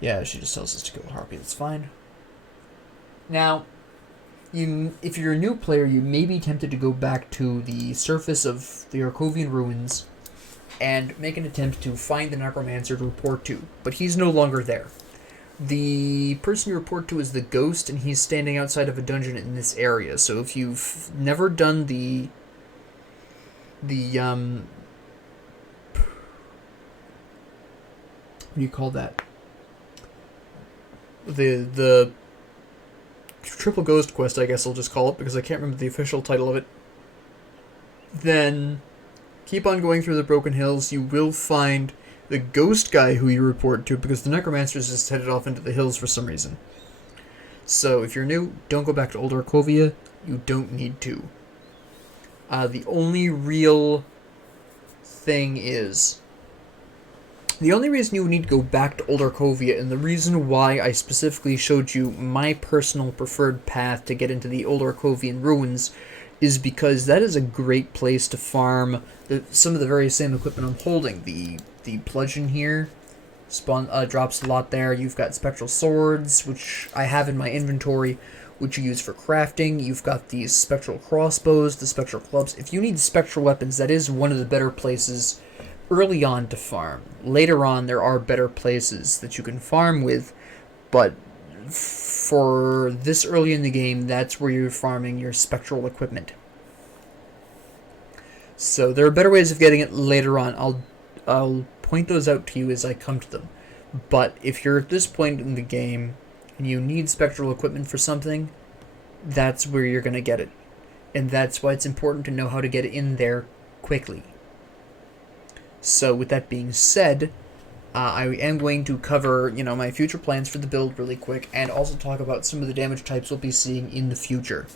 Yeah, she just tells us to kill Harpy, that's fine. Now, if you're a new player, you may be tempted to go back to the surface of the Arkovian ruins and make an attempt to find the Necromancer to report to, but he's no longer there. The person you report to is the ghost, and he's standing outside of a dungeon in this area, so if you've never done the what do you call that? The triple ghost quest, I guess I'll just call it, because I can't remember the official title of it. Then keep on going through the Broken Hills. You will find the ghost guy who you report to, because the necromancers just headed off into the hills for some reason. So if you're new, don't go back to Old Arkovia. You don't need to. The only real thing is, the only reason you would need to go back to Old Arkovia, and the reason why I specifically showed you my personal preferred path to get into the Old Arkovian ruins, is because that is a great place to farm some of the very same equipment I'm holding. The bludgeon here drops a lot there. You've got spectral swords, which I have in my inventory, which you use for crafting. You've got these spectral crossbows, the spectral clubs. If you need spectral weapons, that is one of the better places early on to farm. Later on, there are better places that you can farm with, but for this early in the game, that's where you're farming your spectral equipment. So there are better ways of getting it later on. I'll point those out to you as I come to them. But if you're at this point in the game and you need spectral equipment for something, that's where you're going to get it. And that's why it's important to know how to get it in there quickly. So with that being said, I am going to cover, my future plans for the build really quick, and also talk about some of the damage types we'll be seeing in the future.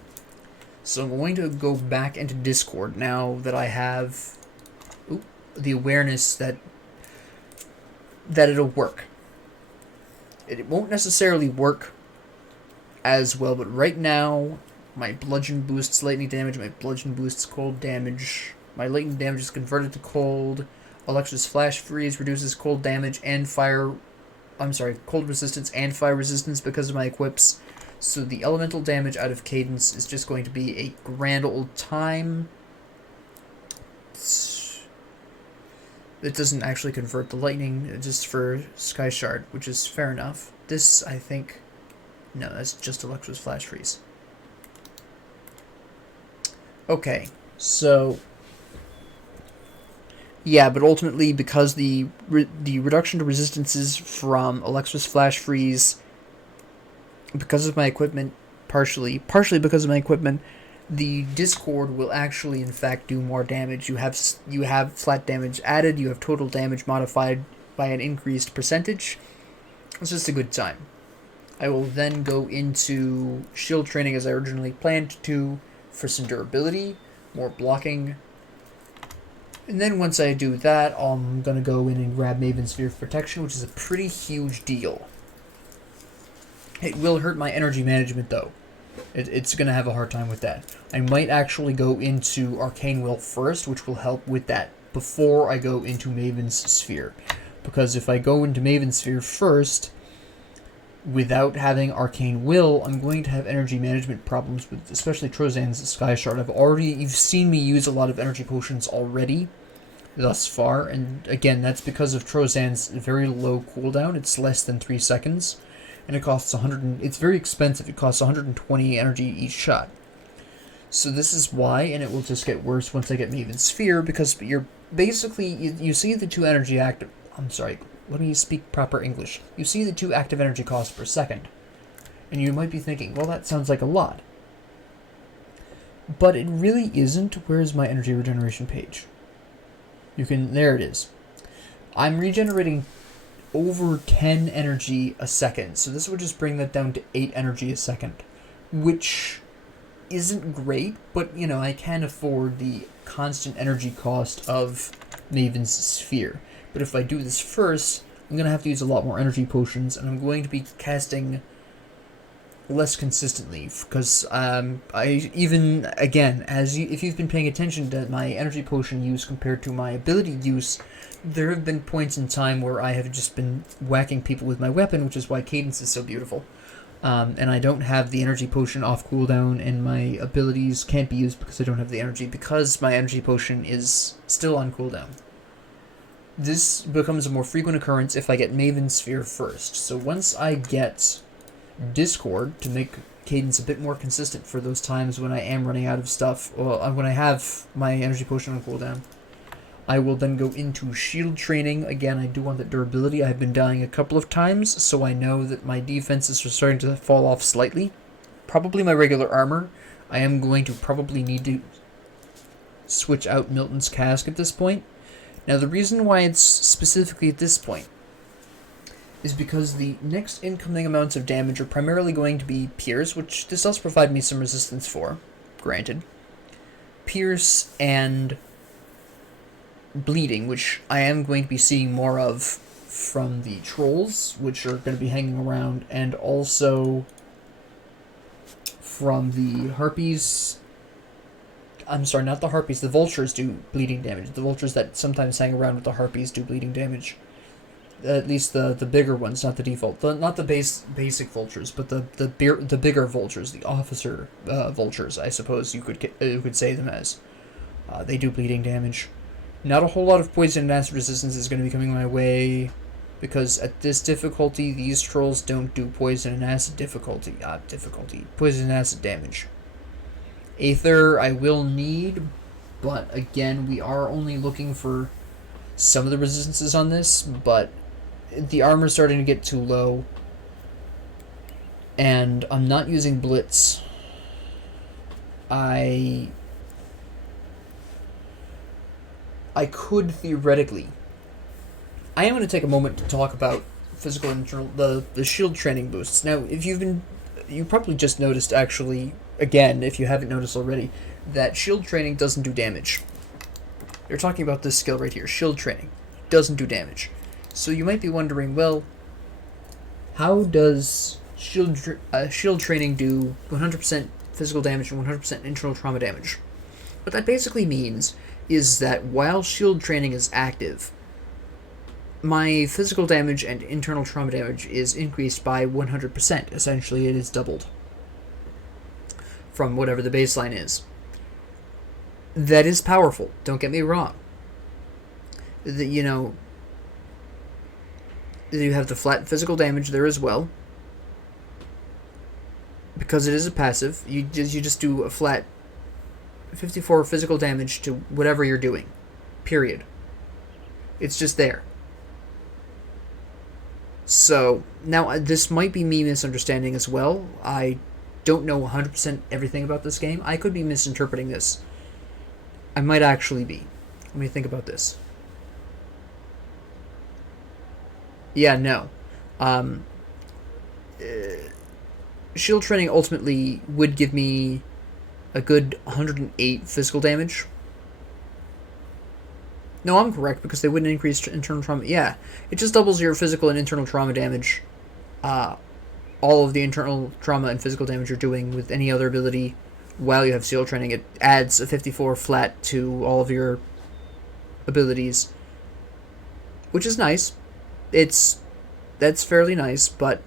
So I'm going to go back into Discord now that I have the awareness that it'll work. It won't necessarily work as well, but right now, my bludgeon boosts lightning damage, my bludgeon boosts cold damage, my lightning damage is converted to cold. Alexa's Flash Freeze reduces cold damage and cold resistance and fire resistance because of my equips. So the elemental damage out of Cadence is just going to be a grand old time. It doesn't actually convert the lightning, just for Sky Shard, which is fair enough. This, I think... No, that's just Alexa's Flash Freeze. Okay, so... Yeah, but ultimately, because the reduction to resistances from Alexa's Flash Freeze, because of my equipment, partially because of my equipment, the Discord will actually, in fact, do more damage. You have flat damage added, you have total damage modified by an increased percentage. It's just a good time. I will then go into shield training as I originally planned to, for some durability, more blocking. And then once I do that, I'm going to go in and grab Maven's Sphere of Protection, which is a pretty huge deal. It will hurt my energy management, though. It's going to have a hard time with that. I might actually go into Arcane Will first, which will help with that, before I go into Maven's Sphere. Because if I go into Maven's Sphere first, without having Arcane Will, I'm going to have energy management problems with especially Trozan's Sky Shard. You've seen me use a lot of energy potions already thus far, and again, that's because of Trozan's very low cooldown. It's less than 3 seconds, and it costs it's very expensive. It costs 120 energy each shot. So this is why, and it will just get worse once I get Maven's Sphere, because you're basically, you see the two energy active... I'm sorry, let me speak proper English. You see the 2 active energy costs per second. And you might be thinking, well, that sounds like a lot. But it really isn't. Where's my energy regeneration page? There it is. I'm regenerating over 10 energy a second. So this would just bring that down to 8 energy a second. Which isn't great, but, I can afford the constant energy cost of Maven's Sphere. But if I do this first, I'm going to have to use a lot more energy potions, and I'm going to be casting less consistently, because if you've been paying attention to my energy potion use compared to my ability use, there have been points in time where I have just been whacking people with my weapon, which is why Cadence is so beautiful. And I don't have the energy potion off cooldown, and my abilities can't be used because I don't have the energy, because my energy potion is still on cooldown. This becomes a more frequent occurrence if I get Maven's Sphere first. So once I get Discord to make Cadence a bit more consistent for those times when I am running out of stuff, or when I have my energy potion on cooldown, I will then go into shield training. Again, I do want that durability. I've been dying a couple of times, so I know that my defenses are starting to fall off slightly. Probably my regular armor. I am going to probably need to switch out Milton's Cask at this point. Now, the reason why it's specifically at this point is because the next incoming amounts of damage are primarily going to be Pierce, which this does provide me some resistance for, granted. Pierce and Bleeding, which I am going to be seeing more of from the Trolls, which are going to be hanging around, and also from the Harpies. I'm sorry, not the Harpies. The Vultures do bleeding damage. The Vultures that sometimes hang around with the Harpies do bleeding damage. At least the bigger ones, not the default, not the basic vultures, but the bigger vultures, the officer vultures, I suppose you could say them as. They do bleeding damage. Not a whole lot of poison and acid resistance is going to be coming my way, because at this difficulty, these trolls don't do poison and acid poison and acid damage. Aether I will need, but again, we are only looking for some of the resistances on this, but the armor's starting to get too low, and I'm not using Blitz. I could theoretically. I am going to take a moment to talk about physical internal the shield training boosts. Now, if you probably just noticed, actually, again, if you haven't noticed already, that shield training doesn't do damage. They're talking about this skill right here, shield training. Doesn't do damage. So you might be wondering, well, how does shield training do 100% physical damage and 100% internal trauma damage? What that basically means is that while shield training is active, my physical damage and internal trauma damage is increased by 100%. Essentially, it is doubled from whatever the baseline is. That is powerful, don't get me wrong. You have the flat physical damage there as well. Because it is a passive, you just do a flat 54 physical damage to whatever you're doing. Period. It's just there. So, now this might be me misunderstanding as well. I don't know 100% everything about this game. I could be misinterpreting this. I might actually be. Let me think about this. Yeah, no. Shield training ultimately would give me a good 108 physical damage. No, I'm correct, because they wouldn't increase internal trauma. Yeah, it just doubles your physical and internal trauma damage. All of the internal trauma and physical damage you're doing with any other ability while you have shield training. It adds a 54 flat to all of your abilities, which is nice. That's fairly nice, but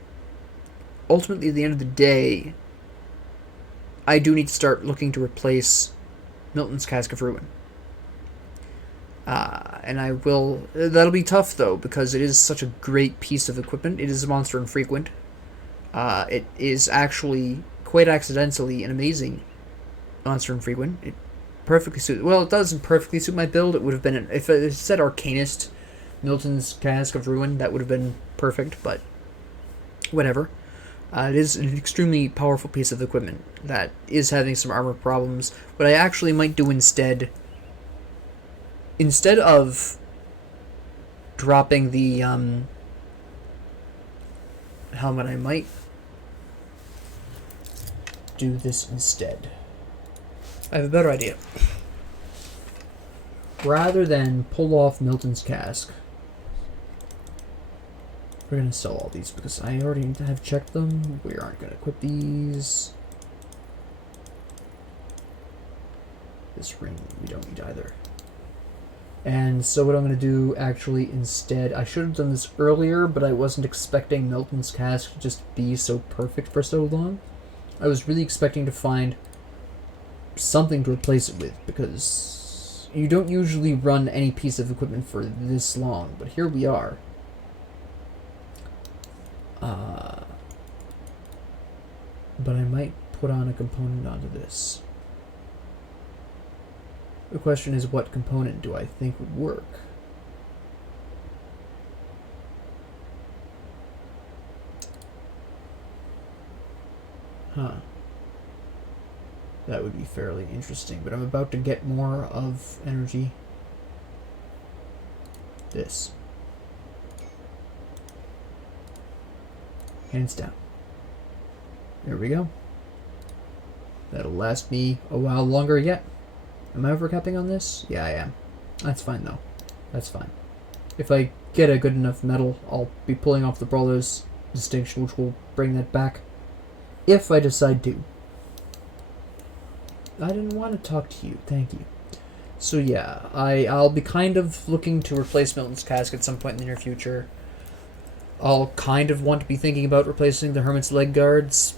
ultimately, at the end of the day, I do need to start looking to replace Milton's Cask of Ruin. And I will. That'll be tough, though, because it is such a great piece of equipment. It is a monster infrequent. It is actually, quite accidentally, an amazing monster infrequent. It perfectly suits. Well, it doesn't perfectly suit my build. It would have been. If it said Arcanist, Milton's Cask of Ruin, that would have been perfect, but whatever. It is an extremely powerful piece of equipment that is having some armor problems. What I actually might do instead of dropping the helmet, I might do this instead. I have a better idea. Rather than pull off Milton's Cask, we're going to sell all these because I already have checked them. We aren't going to equip these. This ring we don't need either. And so what I'm going to do actually instead, I should have done this earlier, but I wasn't expecting Milton's Cask to just be so perfect for so long. I was really expecting to find something to replace it with, because you don't usually run any piece of equipment for this long, but here we are. But I might put on a component onto this. The question is, what component do I think would work? Huh. That would be fairly interesting, but I'm about to get more of energy. this. Hands down. There we go. That'll last me a while longer yet. Am I overcapping on this? Yeah, I am. That's fine, though. That's fine. If I get a good enough medal, I'll be pulling off the Brawler's distinction, which will bring that back. If I decide to. I didn't want to talk to you. Thank you. So yeah, I'll be kind of looking to replace Milton's Cask at some point in the near future. I'll kind of want to be thinking about replacing the Hermit's Leg Guards,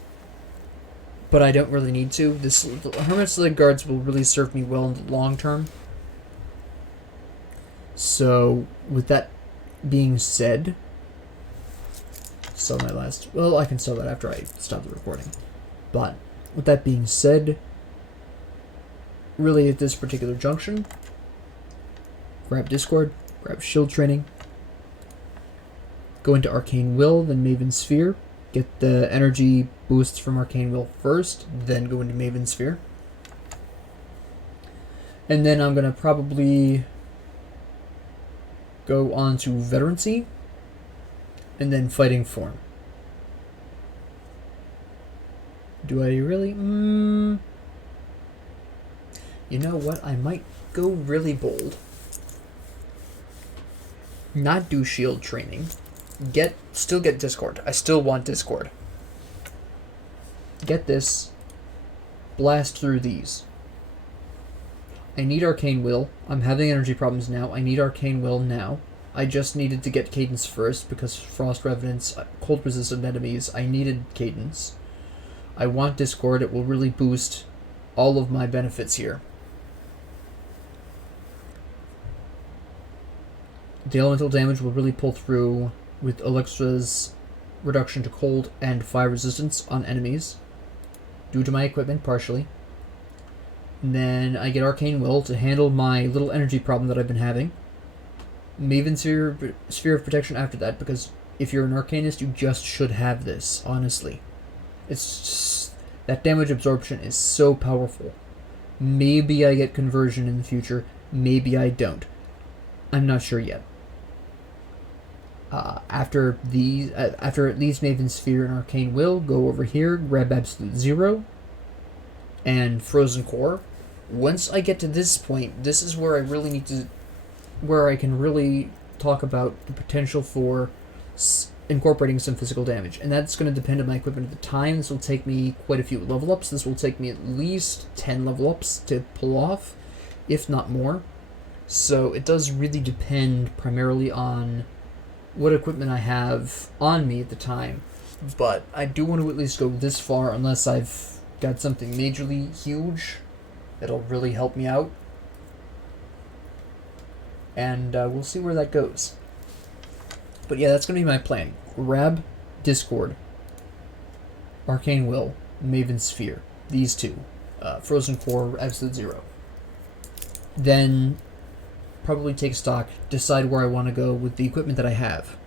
but I don't really need to. The Hermit's Leg Guards will really serve me well in the long term. So, with that being said, sell my last... Well, I can sell that after I stop the recording. But, with that being said, really at this particular junction, grab Discord, grab Shield Training, go into Arcane Will, then Maven Sphere, get the energy boosts from Arcane Will first, then go into Maven Sphere. And then I'm going to probably go on to Veterancy, and then Fighting Form. Do I really? You know what? I might go really bold. Not do Shield Training. Still get Discord. I still want Discord. Get this. Blast through these. I need Arcane Will. I'm having energy problems now. I need Arcane Will now. I just needed to get Cadence first because Frost Revenants, cold resistant enemies, I needed Cadence. I want Discord. It will really boost all of my benefits here. The elemental damage will really pull through with Alexa's reduction to cold and fire resistance on enemies, due to my equipment partially. And then I get Arcane Will to handle my little energy problem that I've been having. Maven Sphere of Protection after that, because if you're an Arcanist, you just should have this, honestly. It's just, that damage absorption is so powerful. Maybe I get Conversion in the future, maybe I don't. I'm not sure yet. After at least Maven Sphere and Arcane Will, go over here, grab Absolute Zero and Frozen Core. Once I get to this point, this is where I really need to, where I can really talk about the potential for incorporating some physical damage, and that's going to depend on my equipment at the time. This will take me quite a few level ups. This will take me at least 10 level ups to pull off, if not more. So it does really depend primarily on what equipment I have on me at the time, but I do want to at least go this far unless I've got something majorly huge that'll really help me out, and we'll see where that goes. But yeah, that's going to be my plan. Grab Discord, Arcane Will, Maven Sphere, these two, Frozen Core, Absolute Zero. Then probably take stock, decide where I want to go with the equipment that I have.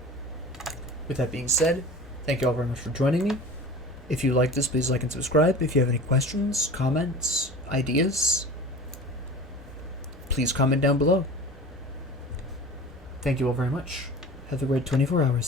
With that being said, thank you all very much for joining me. If you like this, please like and subscribe. If you have any questions, comments, ideas, please comment down below. Thank you all very much. Have a great 24 hours.